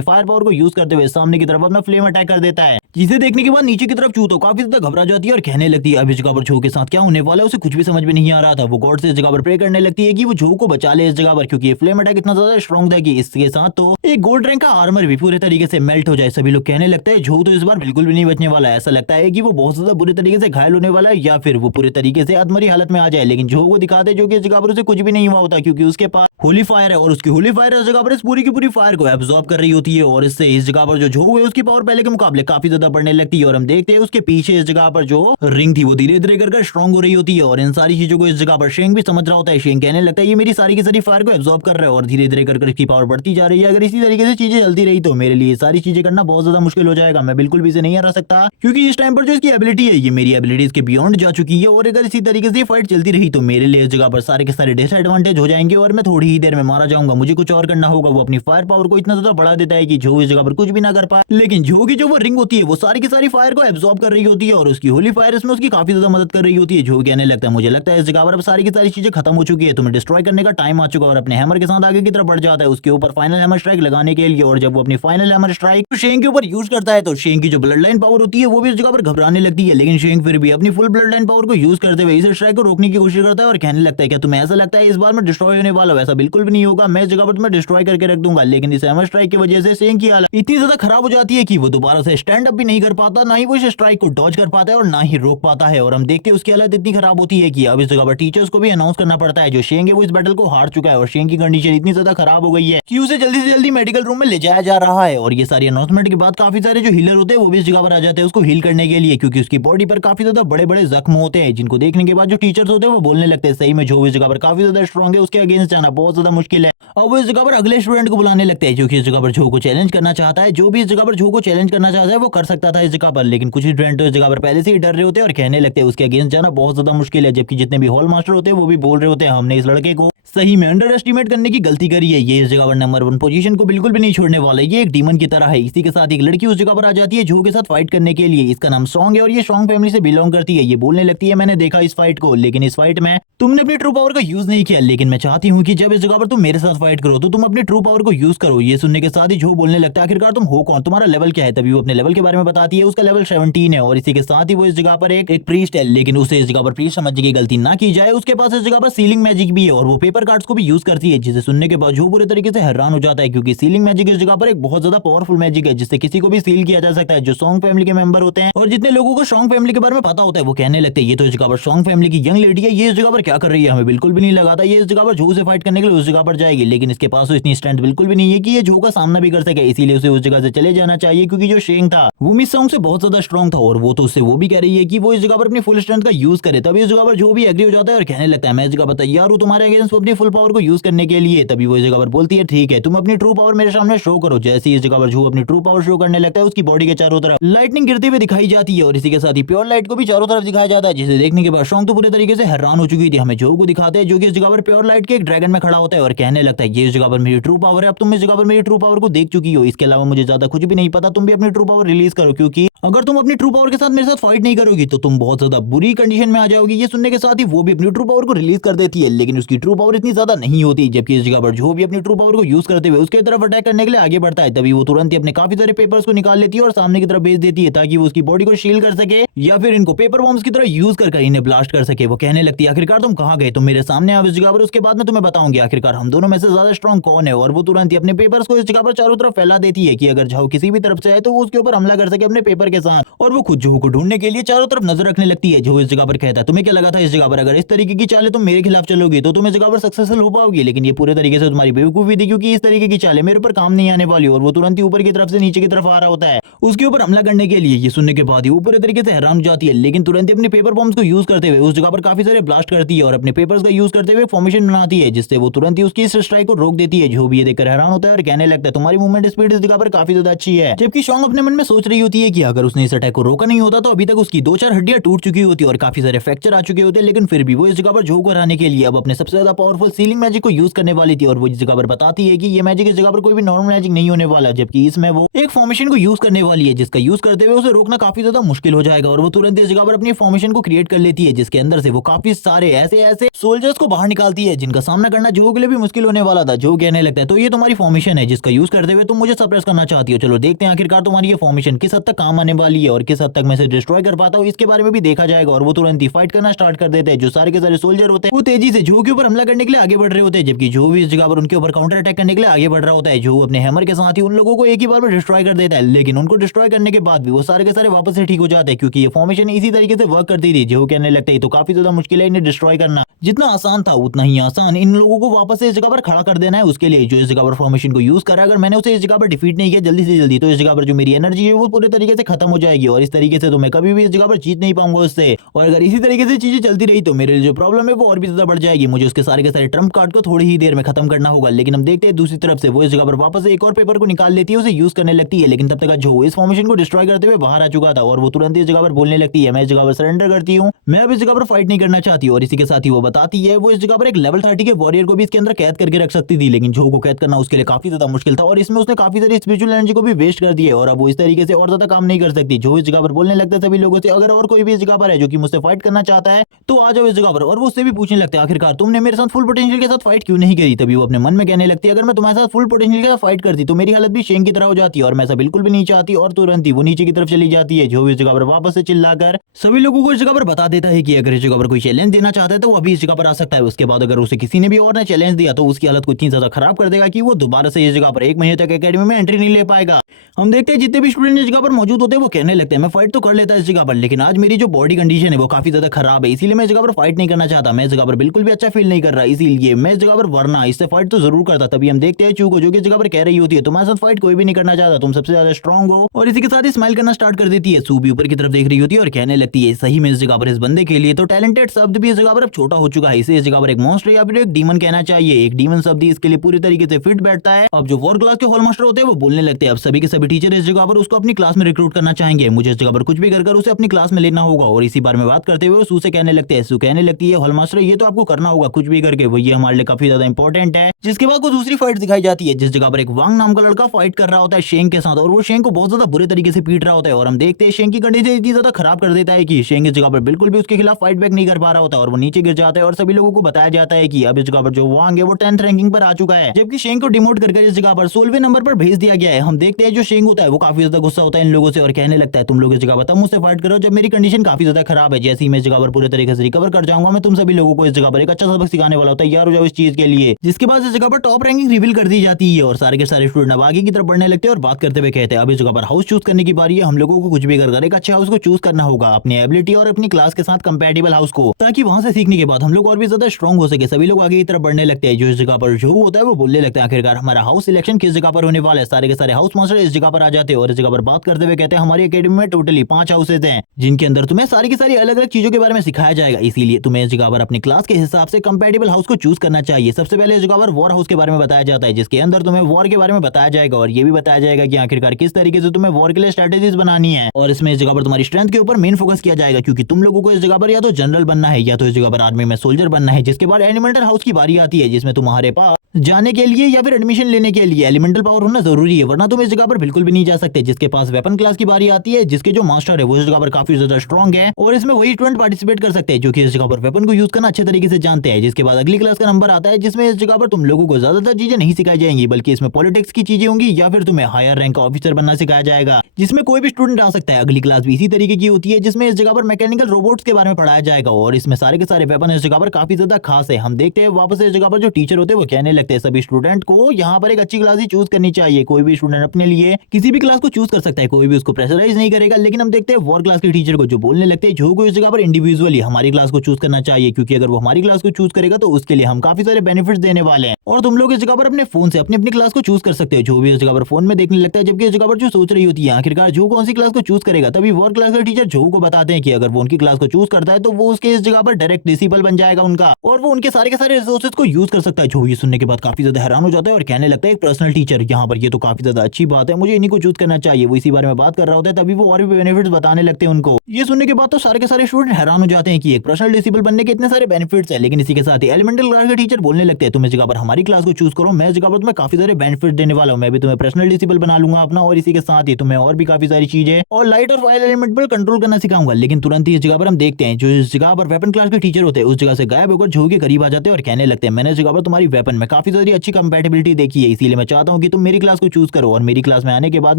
फायर पावर को यूज करते हुए सामने की तरफ अपना फ्लेम अटैक कर देता है, जिसे देखने के बाद नीचे की तरफ चूतो काफी ज्यादा घबरा जाती है और कहने लगती है अब इस जगह पर झो के साथ क्या होने वाला है उसे कुछ भी समझ में नहीं आ रहा था। वो गॉड से इस जगह पर प्रे करने लगती है कि वो झो को बचा ले इस जगह पर, क्योंकि ये फ्लेम अटैक इतना ज्यादा स्ट्रॉन्ग था कि इसके साथ तो एक गोल्ड रैंक का आर्मर भी पूरे तरीके से मेल्ट हो जाए। सभी लोग कहने लगते हैं झो तो इस बार बिल्कुल भी नहीं बचने वाला है। ऐसा लगता है कि वो बहुत ज्यादा बुरे तरीके से घायल होने वाला है या फिर वो पूरे तरीके से अधमरी हालत में आ जाए। लेकिन झो को दिखाते जो कि इस जगह पर उसे कुछ भी नहीं हुआ होता, क्योंकि उसके पास होली फायर है और उसकी होली फायर इस जगह पर इस पूरी की पूरी फायर को एब्जॉर्ब कर रही होती है। और इससे इस जगह पर जो झो है उसकी पावर पहले के मुकाबले काफी ज्यादा बढ़ने लगती है। और हम देखते हैं उसके पीछे इस जगह पर जो रिंग थी वो धीरे धीरे कर स्ट्रॉन्ग हो रही होती है। और इन सारी चीजों को इस जगह पर शेंग भी समझ रहा होता है। शेंग कहने लगता है ये मेरी सारी की सारी फायर को एब्जॉर्ब कर रहा है और धीरे धीरे कर इसकी पावर बढ़ती जा रही है। अगर इसी तरीके से चीजें चलती रही तो मेरे लिए सारी चीजें करना बहुत ज्यादा मुश्किल हो जाएगा। मैं बिल्कुल भी इसे नहीं हरा सकता, क्योंकि इस टाइम पर जो इसकी एबिलिटी है ये मेरी एबिलिटीज के बियॉन्ड जा चुकी है। और अगर इसी तरीके से फाइट चलती रही तो मेरे लिए इस जगह पर सारे के सारे डिसएडवांटेज हो जाएंगे और मैं थोड़ी ही देर में मारा जाऊंगा। मुझे कुछ और करना होगा। वो अपनी फायर पावर को इतना ज्यादा बढ़ा देता है कि जो इस जगह पर कुछ भी ना कर पाए, लेकिन जो की जो वो रिंग होती है वो सारी की सारी फायर को एब्जॉर्ब कर रही होती है और उसकी होली फायर इसमें उसकी काफी ज्यादा मदद कर रही होती है। जो कहने लगता है मुझे लगता है इस जगह पर अब सारी की सारी चीजें खत्म हो चुकी है, तुम्हें डिस्ट्रॉय करने का टाइम आ चुका है। और अपने हैमर के साथ आगे की तरफ बढ़ जाता है उसके ऊपर फाइनल हैमर स्ट्राइक लगाने के लिए। और जब वो अपनी फाइनल हैमर स्ट्राइक शेंग के ऊपर यूज करता है तो शेंग की जो ब्लड लाइन पावर होती है वो भी इस जगह पर घबराने लगती है। लेकिन शेंग फिर भी अपनी फुल ब्लड लाइन पावर को यूज करते हुए इस स्ट्राइक को रोकने की कोशिश करता है और कहने लगता है क्या तुम्हें ऐसा लगता है इस बार मैं डिस्ट्रॉय होने वाला हूं? ऐसा बिल्कुल भी नहीं होगा, मैं इस जगह पर तुम्हें डिस्ट्रॉय करके रख दूंगा। लेकिन इस हैमर स्ट्राइक की वजह से शेंग की हालत इतनी ज्यादा खराब हो जाती है कि वो दोबारा से स्टैंड अप भी नहीं कर पाता, ना ही वो इस स्ट्राइक को डॉज कर पाता है और ना ही रोक पाता है। और हम देखते हैं उसकी हालत इतनी खराब होती है कि अब इस जगह पर टीचर्स को भी अनाउंस करना पड़ता है जो शेंग है वो इस बैटल को हार चुका है। और शेंग की कंडीशन इतनी ज्यादा खराब हो गई है कि उसे जल्दी से जल्दी मेडिकल रूम में ले जाया जा रहा है। और ये सारी अनाउंसमेंट के बाद काफी सारे जो हीलर होते हैं वो भी इस जगह पर आ जाते हैं उसको हील करने के लिए, क्योंकि उसकी बॉडी पर काफी ज्यादा बड़े बड़े जख्म होते हैं, जिनको देखने के बाद जो टीचर्स होते हैं वो बोलने लगते हैं सही में जो इस जगह पर काफी ज्यादा स्ट्रॉन्ग है, उसके अगेंस्ट जाना बहुत ज्यादा मुश्किल है। और वो इस जगह पर अगले स्टूडेंट को बुलाने लगते हैं जो कि इस जगह पर झो को चैलेंज करना चाहता है। जो भी इस जगह पर झो को चैलेंज करना चाहता है वो कर सकता था इस जगह पर, लेकिन कुछ स्टूडेंट तो इस जगह पर पहले से ही डर रहे होते हैं और कहने लगते हैं उसके अगेंस्ट जाना बहुत ज्यादा मुश्किल है। जबकि जितने भी हॉल मास्टर होते हैं वो भी बोल रहे होते हैं हमने इस लड़के को सही में अंडर एस्टिमेट करने की गलती करी है, ये इस जगह पर नंबर 1 पोजीशन को बिल्कुल भी नहीं छोड़ने वाला है, ये एक डीमन की तरह है। इसी के साथ एक लड़की उस जगह पर आ जाती है झो के साथ फाइट करने के लिए। इसका नाम सॉन्ग है और ये सॉन्ग फैमिली से बिलोंग करती है। ये बोलने लगती है मैंने देखा इस फाइट को, लेकिन इस फाइट में तुमने अपनी ट्रू पावर का यूज नहीं किया, लेकिन मैं चाहती हूँ कि जब इस जगह पर तुम मेरे साथ फाइट करो तो तुम अपनी ट्रू पावर को यूज करो। ये सुनने के साथ ही झो बोलने लगता है आखिरकार तुम हो कौन, तुम्हारा लेवल क्या है? तभी वो अपने लेवल के बारे में बताती है। उसका लेवल 17 है और इसी के साथ ही वो इस जगह पर एक प्रीस्ट है, लेकिन उसे इस जगह पर प्रीस्ट समझने की गलती ना की जाए। उसके पास इस जगह पर सीलिंग मैजिक भी है और वो पेपर कार्ड्स को भी यूज करती है, जिसे सुनने के बाद झो पूरे तरीके से हैरान हो जाता है, क्योंकि सीलिंग मैजिक इस जगह पर एक बहुत ज्यादा पावरफुल मैजिक है जिससे किसी को भी सील किया जा सकता है जो सॉन्ग फैमिली के मेंबर होते हैं। और जितने लोगों को सॉन्ग फैमिली के बारे में पता होता है वो कहने लगते हैं ये तो इस जगह पर सॉन्ग फैमिली की यंग लेडी है, ये इस जगह पर क्या कर रही है? हमें बिल्कुल भी नहीं लगाता ये इस जगह पर झो से फाइट करने के लिए उस जगह पर जाएगी, लेकिन इसके पास तो इतनी स्ट्रेंथ बिल्कुल भी नहीं है कि ये झो का सामना भी कर सके। इसीलिए उसे उस जगह से चले जाना चाहिए, क्योंकि जो शेंग था वो मिस सॉन्ग से बहुत ज्यादा स्ट्रॉन्ग था और वो तो उससे वो भी कह रही है कि वो इस जगह पर अपनी फुल स्ट्रेंथ का यूज करे। तभी इस जगह पर जो भी एग्री हो जाता है और कहने लगता है मैं इस जगह पर तैयार हूं तुम्हारे अगेंस्ट अपनी फुल पावर को यूज करने के लिए। तभी वो इस जगह पर बोलती है ठीक है तुम अपनी ट्रू पावर मेरे सामने शो करो। जैसे ही इस जगह पर झो अपनी ट्रू पावर शो करने लगता है उसकी बॉडी के चारों तरफ लाइटनिंग गिरती हुई दिखाई जाती है और इसी के साथ ही प्योर लाइट को भी चारों तरफ दिखाया जाता है, जिसे देखने के बाद सॉन्ग तो पूरे तरीके से हैरान हो चुकी थी। हमें झो को दिखाते हैं जो कि इस जगह पर प्योर लाइट के एक ड्रैगन में खड़ा होता है और कहने लगता है ये इस जगह पर मेरी ट्रू पावर है, अब तुम इस जगह पर मेरी ट्रू पावर को देख चुकी हो, इसके अलावा मुझे ज्यादा कुछ भी नहीं पता, तुम भी अपनी ट्रू पावर रिलीज करो, क्योंकि अगर तुम अपनी ट्रू पावर के साथ मेरे साथ फाइट नहीं करोगी तो तुम बहुत ज्यादा बुरी कंडीशन में आ जाओगी। ये सुनने के साथ ही वो भी अपनी ट्रू पावर को रिलीज कर देती है, लेकिन उसकी ट्रू पावर इतनी ज्यादा नहीं होती। जबकि इस जगह पर झो भी अपनी ट्रू पावर को यूज करते हुए उसके तरफ अटैक करने के लिए आगे बढ़ता है। तभी वो तुरंत ही अपने काफी सारे पेपर्स को निकाल लेती है और सामने की तरफ भेज देती है ताकि वो उसकी बॉडी को शील कर सके या फिर इनको पेपर बॉम्ब्स की तरह यूज कर इन्हें ब्लास्ट कर सके। वो कहने लगती है आखिरकार तुम कहां गए, तुम मेरे सामने आओ इस जगह पर, उसके बाद मैं तुम्हें बताऊंगी आखिरकार हम दोनों में से ज्यादा स्ट्रॉन्ग कौन है। और वो तुरंत ही अपने पेपर्स को इस जगह पर चारों तरफ फैला देती है कि अगर झो किसी भी तरफ से आए तो वो उसके ऊपर हमला कर सके अपने पेपर के साथ। और वो खुद झो को ढूंढने के लिए चारों तरफ नजर रखने लगती है। झो इस जगह पर कहता है तुम्हें क्या लगा था इस जगह पर अगर इस तरीके की चालें तुम मेरे खिलाफ चलोगी तो तुम इस जगह पर सक्सेसफुल हो पाओगी, लेकिन ये पूरे तरीके से तुम्हारी बेवकूफी थी, क्योंकि इस तरीके की चालें मेरे ऊपर काम नहीं आने वाली। और वो तुरंत ही ऊपर की तरफ से नीचे की तरफ आ रहा होता है उसके ऊपर हमला करने के लिए। ये सुनने के बाद ही वो पूरे तरीके से हैरान हो जाती है, लेकिन तुरंत ही अपने पेपर बॉम्ब्स को यूज करते हुए उस जगह पर काफी सारे ब्लास्ट करती है और अपने पेपर्स का यूज करते हुए फॉर्मेशन बनाती है, जिससे वो तुरंत ही उसकी इस स्ट्राइक को रोक देती है। जो भी ये देखकर हैरान होता है और कहने लगता है तुम्हारी मूवमेंट स्पीड इस जगह पर काफी ज्यादा अच्छी है। जबकि सॉन्ग अपने मन में सोच रही होती है कि अगर उसने इस अटैक को रोका नहीं होता तो अभी तक उसकी 2-4 हड्डियां टूट चुकी होती और काफी सारे फ्रैक्चर आ चुके होते, लेकिन फिर भी वो इस जगह पर झोंक हराने के लिए अब अपने सबसे ज्यादा पावरफुल सीलिंग मैजिक को यूज करने वाली थी। और वो इस जगह पर बताती है कि ये मैजिक इस जगह पर कोई भी नॉर्मल मैजिक नहीं होने वाला, जबकि इसमें वो एक फॉर्मेशन को यूज करने वाली है जिसका यूज करते हुए उसे रोकना काफी ज्यादा मुश्किल हो जाएगा। और वो तुरंत इस जगह पर अपनी फॉर्मेशन को क्रिएट कर लेती है जिसके अंदर से वो काफी सारे ऐसे सोल्जर्स को बाहर निकालती है जिनका सामना करना जो के लिए भी मुश्किल होने वाला था। जो कहने लगता है तो ये तुम्हारी फॉर्मेशन है जिसका यूज करते हुए तुम मुझे सप्रेस करना चाहती हो, चलो देखते हैं आखिरकार तुम्हारी ये फॉर्मेशन किस हद तक काम आने वाली है और किस हद तक मैं इसे डिस्ट्रॉय कर पाता हूँ, इसके बारे में भी देखा जाएगा। और वो तुरंत ही फाइट करना स्टार्ट कर देते हैं। जो सारे के सारे सोल्जर होते हैं वो तेजी से जो के ऊपर हमला करने के लिए आगे बढ़ रहे होते हैं, जबकि जो भी इस जगह पर उनके ऊपर काउंटर अटैक करने के लिए आगे बढ़ रहा होता है। जो अपने हैमर के साथ ही उन लोगों को एक ही बार में डिस्ट्रॉय कर देता है, लेकिन उनको डिस्ट्रॉय करने के बाद भी वो सारे के सारे वापस से ठीक हो जाते हैं क्योंकि ये फॉर्मेशन इसी तरीके से वर्क करती थी। जो कहने लगता है तो काफी ज्यादा मुश्किल है इन्हें डिस्ट्रॉय करना, जितना आसान था उतना ही आसान इन लोगों को वापस से इस जगह पर खड़ा कर देना है। उसके लिए जो इस जगह पर फॉर्मेशन को यूज करा, अगर मैंने उसे इस जगह पर डिफीट नहीं किया जल्दी से जल्दी तो इस जगह पर जो मेरी एनर्जी है वो पूरे तरीके से खत्म हो जाएगी और इस तरीके से तो मैं कभी भी इस जगह पर जीत नहीं पाऊंगा उससे। और अगर इसी तरीके से चीजें चलती रही तो मेरे लिए जो प्रॉब्लम है वो और भी ज्यादा बढ़ जाएगी। मुझे उसके सारे के सारे ट्रम्प कार्ड को थोड़ी ही देर में खत्म करना होगा। लेकिन हम देखते हैं दूसरी तरफ से वो इस जगह पर वापस एक और पेपर को निकाल लेती है, उसे यूज करने लगती है। लेकिन तब तक जो इस फॉर्मेशन को डिस्ट्रॉय करते हुए बाहर आ चुका था और वो तुरंत इस जगह पर बोलने लगती है मैं इस जगह पर सरेंडर करती हूँ, मैं अब इस जगह पर फाइट नहीं करना चाहती। और इसी के साथ ही वो बताती है वो इस जगह पर एक लेवल 30 के वॉरियर को भी इसके अंदर कैद करके रख सकती थी, लेकिन जो को कैद करना उसके लिए काफी ज्यादा मुश्किल था और इसमें उसने काफी सारी स्पिरिचुअल एनर्जी को भी वेस्ट कर दी है और अब वो इस तरीके से और ज्यादा काम नहीं कर सकती। जो इस जगह पर बोलने लगता है सभी लोगों से अगर और कोई भी इस जगह पर है जो कि मुझसे फाइट करना चाहता है तो आ जाओ इस जगह पर। और वो उससे भी पूछने लगते हैं आखिरकार तुमने मेरे साथ फुल पोटेंशियल के साथ फाइट क्यों नहीं करी। तभी वो अपने मन में कहने लगती है अगर मैं तुम्हारे साथ फुल पोटेंशियल के साथ फाइट करती तो मेरी हालत भी शेंग की तरह हो जाती है और मैं ऐसा बिल्कुल भी नहीं चाहती। और तुरंत ही वो नीचे की तरफ चली जाती है। जो इस जगह पर वापस से चिल्लाकर सभी लोगों को इस जगह पर बता देता है कि अगर इस जगह पर कोई चैलेंज देना चाहता है तो वो अभी इस जगह पर आ सकता है। उसके बाद अगर उसे किसी ने भी और ने चैलेंज दिया तो उसकी हालत को इतनी ज्यादा खराब कर देगा कि वो दोबारा से इस जगह पर 1 महीने तक एकेडमी में एंट्री नहीं ले पाएगा। हम देखते हैं जितने भी स्टूडेंट इस जगह पर मौजूद होते हैं वो कहने लगते हैं मैं फाइट तो कर लेता इस जगह पर, लेकिन आज मेरी जो बॉडी कंडीशन है वो काफी ज्यादा खराब है, इसीलिए मैं इस जगह पर फाइट नहीं करना चाहता। मैं इस जगह पर बिल्कुल भी अच्छा फील नहीं कर रहा, इसीलिए मैं इस जगह पर वरना इससे फाइट तो जरूर करता। तभी हम देखते हैं चू को जो कि इस जगह पर कह रही होती है तुम्हारे साथ फाइट कोई भी नहीं करना चाहता, तुम सबसे ज्यादा स्ट्रांग हो। और इसी के साथ ही स्माइल करना स्टार्ट कर देती है। सू भी ऊपर की तरफ देख रही होती है और कहने लगती है सही में इस जगह पर इस बंदे के लिए तो टैलेंटेड शब्द भी इस जगह पर अब छोटा हो चुका है, इसे इस जगह पर एक मॉन्स्टर या फिर एक डीमन कहना चाहिए। एक डीमन शब्द इसके लिए पूरी तरीके से फिट बैठता है। अब जो वॉर क्लास के हॉल मास्टर होते हैं वो बोलने लगते हैं अब सभी के सभी टीचर इस जगह पर उसको अपनी क्लास में रिक्रूट करना चाहेंगे, मुझे इस जगह पर कुछ भी कर उसे अपनी क्लास में लेना होगा। और इसी बारे में बात करते हुए सू से कहने लगते हैं, सू कहने लगती है हॉल मास्टर ये तो आपको करना होगा कुछ भी करके, वो ये हमारे लिए काफी ज्यादा इंपॉर्टेंट है। जिसके बाद को दूसरी फाइट दिखाई जाती है जिस जगह पर एक वांग नाम का लड़का फाइट कर रहा होता है शेंग के साथ और वो शेंग को बहुत ज्यादा बुरे तरीके से पीट रहा होता है। और हम देखते हैं शेंग की कंडीशन इतनी ज्यादा खराब कर देता है कि शेंग इस जगह पर बिल्कुल भी उसके खिलाफ फाइट बैक नहीं कर पा रहा होता और वो नीचे गिर जाता है। और सभी लोगों को बताया जाता है कि अब इस जगह पर जो वांग है वो 10th रैंकिंग पर आ चुका है, जबकि शेंग को डिमोट करके इस जगह पर 16वें नंबर पर भेज दिया गया है। हम देखते हैं जो शेंग होता है वो काफी ज्यादा गुस्सा होता है इन लोगों से और कहने लगता है तुम लोग इस जगह पर तब मुझसे फाइट करो जब मेरी कंडीशन काफी ज्यादा खराब है, जैसे ही मैं इस जगह पर पूरे तरीके से रिकवर कर जाऊंगा मैं तुम सभी लोगों को इस जगह पर एक अच्छा सबक सिखाने वाला हूं, तैयार हो जाओ इस चीज के लिए। जिसके बाद इस जगह पर टॉप रैंकिंग रिवील कर दी जाती है और सारे के सारे स्टूडेंट अब आगे की तरफ बढ़ने लगते हैं और बात करते हुए कहते हैं अब इस जगह पर हाउस चूज करने की बारी है, हम लोगों को कुछ भी कर एक अच्छा हाउस को चूज करना होगा अपनी एबिलिटी और अपनी क्लास के साथ कंपैटिबल हाउस को, ताकि वहां से सीखने के बाद हम लोग और भी ज्यादा स्ट्रॉन्ग हो सके। सभी लोग आगे की तरफ बढ़ने लगते हैं। जो इस जगह पर जो होता है वो बोलने लगता है आखिरकार हमारा हाउस सिलेक्शन किस जगह पर होने वाला है। सारे के सारे हाउस मास्टर इस जगह पर आ जाते हैं और इस जगह पर बात करते हुए कहते हैं हमारी एकेडमी में टोटली 5 हाउसेज हैं जिनके अंदर तुम्हें सारी की सारी अलग अलग चीजों के बारे में सिखाया जाएगा, इसीलिए तुम्हें इस जगह पर अपनी क्लास के हिसाब से कंपैटिबल हाउस को चूज करना चाहिए। सबसे पहले इस जगह पर वॉर हाउस के बारे में बताया जाता है जिसके अंदर तुम्हें वॉर के बारे में बताया जाएगा और ये भी बताया जाएगा कि आखिरकार किस तरीके से तुम्हें वॉर के लिए स्ट्रेटेजीज बनानी है। और इसमें इस जगह पर तुम्हारी स्ट्रेंथ के ऊपर मेन फोकस किया जाएगा क्योंकि तुम लोगों को इस जगह पर या तो जनरल बनना है या तो इस जगह पर आर्मी में सोल्जर बनना है। जिसके बाद एलिमेंटल हाउस की बारी आती है जिसमें तुम्हारे पास जाने के लिए या फिर एडमिशन लेने के लिए एलिमेंटल पावर होना जरूरी है, वरना तुम इस जगह पर बिल्कुल भी नहीं जा सकते। जिसके पास वेपन क्लास की बारी आती है जिसके जो मास्टर है वो इस जगह पर काफी ज्यादा स्ट्रॉन्ग है और इसमें वही स्टूडेंट पार्टिसिपेट कर सकते हैं जो कि इस जगह पर वेपन को यूज करना अच्छे तरीके से जानते हैं। जिसके बाद अगली क्लास का नंबर आता है जिसमें इस जगह पर तुम लोगों को ज्यादातर चीजें नहीं सिखाई जाएंगी बल्कि इसमें पॉलिटिक्स की चीजें होंगी या फिर तुम्हें हायर रैंक का ऑफिसर बनना सिखाया जाएगा, जिसमें कोई भी स्टूडेंट आ सकता है। अगली क्लास भी इसी तरीके की होती है जिसमें इस जगह पर मैकेनिकल रोबोट्स के बारे में पढ़ाया जाएगा और इसमें सारे के सारे वेपन इस जगह पर काफी ज्यादा खास है। हम देखते हैं वापस इस जगह पर जो टीचर होते हैं वो कहने लगते हैं सभी स्टूडेंट को यहाँ पर एक अच्छी क्लास ही चूज करनी चाहिए। कोई भी स्टूडेंट अपने लिए किसी भी क्लास को चूज कर सकता है, कोई भी उसको प्रेशराइज नहीं करेगा। लेकिन हम देखते हैं वॉर क्लास के टीचर को जो बोलने लगते हैं जो को इस जगह पर इंडिविजुअली हमारी क्लास को चूज करना चाहिए क्योंकि अगर वो हमारी क्लास को चूज करेगा तो उसके लिए हम काफी सारे बेनिफिट्स देने वाले हैं और तुम लोग इस जगह पर अपने फोन से अपनी अपनी क्लास को चूज कर सकते हो, जो भी इस जगह पर फोन में देखने लगता है। जबकि इस जगह पर जो सोच रही होती है आखिरकार जो कौन सी क्लास को चूज करेगा, तभी वो क्लास का टीचर जो को बताते हैं कि अगर वो उनकी क्लास को चूज करता है तो वो उसके इस जगह पर डायरेक्ट डिसिपल बन जाएगा उनका, और वो उनके सारे के सारे रिसोर्सेज को यूज कर सकता है। जो ये सुनने के बाद काफी ज्यादा हैरान हो जाता है और कहने लगता है एक पर्सनल टीचर यहाँ पर, ये तो काफी ज्यादा अच्छी बात है, मुझे इन्हीं को चूज करना चाहिए। वो इसी बारे में बात कर रहा होता है, तभी वो और भी बेनिफिट्स बताने लगते हैं उनको। ये सुनने के बाद तो सारे के सारे स्टूडेंट हैरान हो जाते हैं कि एक पर्सनल डिसिपल बनने के इतने सारे बेनिफिट्स है। लेकिन इसी के साथ ही एलिमेंटल क्लास के टीचर बोलने लगते हैं तुम इस जगह पर हमारी क्लास को चूज करो, मैं इस जगह पर तुम्हें काफी सारे बेनिफिट देने वाला हूँ, मैं भी तुम्हें पर्सनल डिसिपल बना लूंगा अपना, और इसी के साथ ही तुम्हें और भी काफी सारी चीजें और लाइट और फायर एलिमेंट पर कंट्रोल करना सिखाऊंगा। लेकिन तुरंत ही इस जगह पर हम देखते हैं जो इस जगह पर वेपन क्लास के टीचर होते हैं उस जगह से गायब होकर जो के करीब आ जाते हैं और कहने लगते हैं मैंने इस जगह पर तुम्हारी वेपन में काफी सारी अच्छी कंपैटिबिलिटी देखी है, इसीलिए मैं चाहता हूँ कि तुम मेरी क्लास को चूज करो, और मेरी क्लास में आने के बाद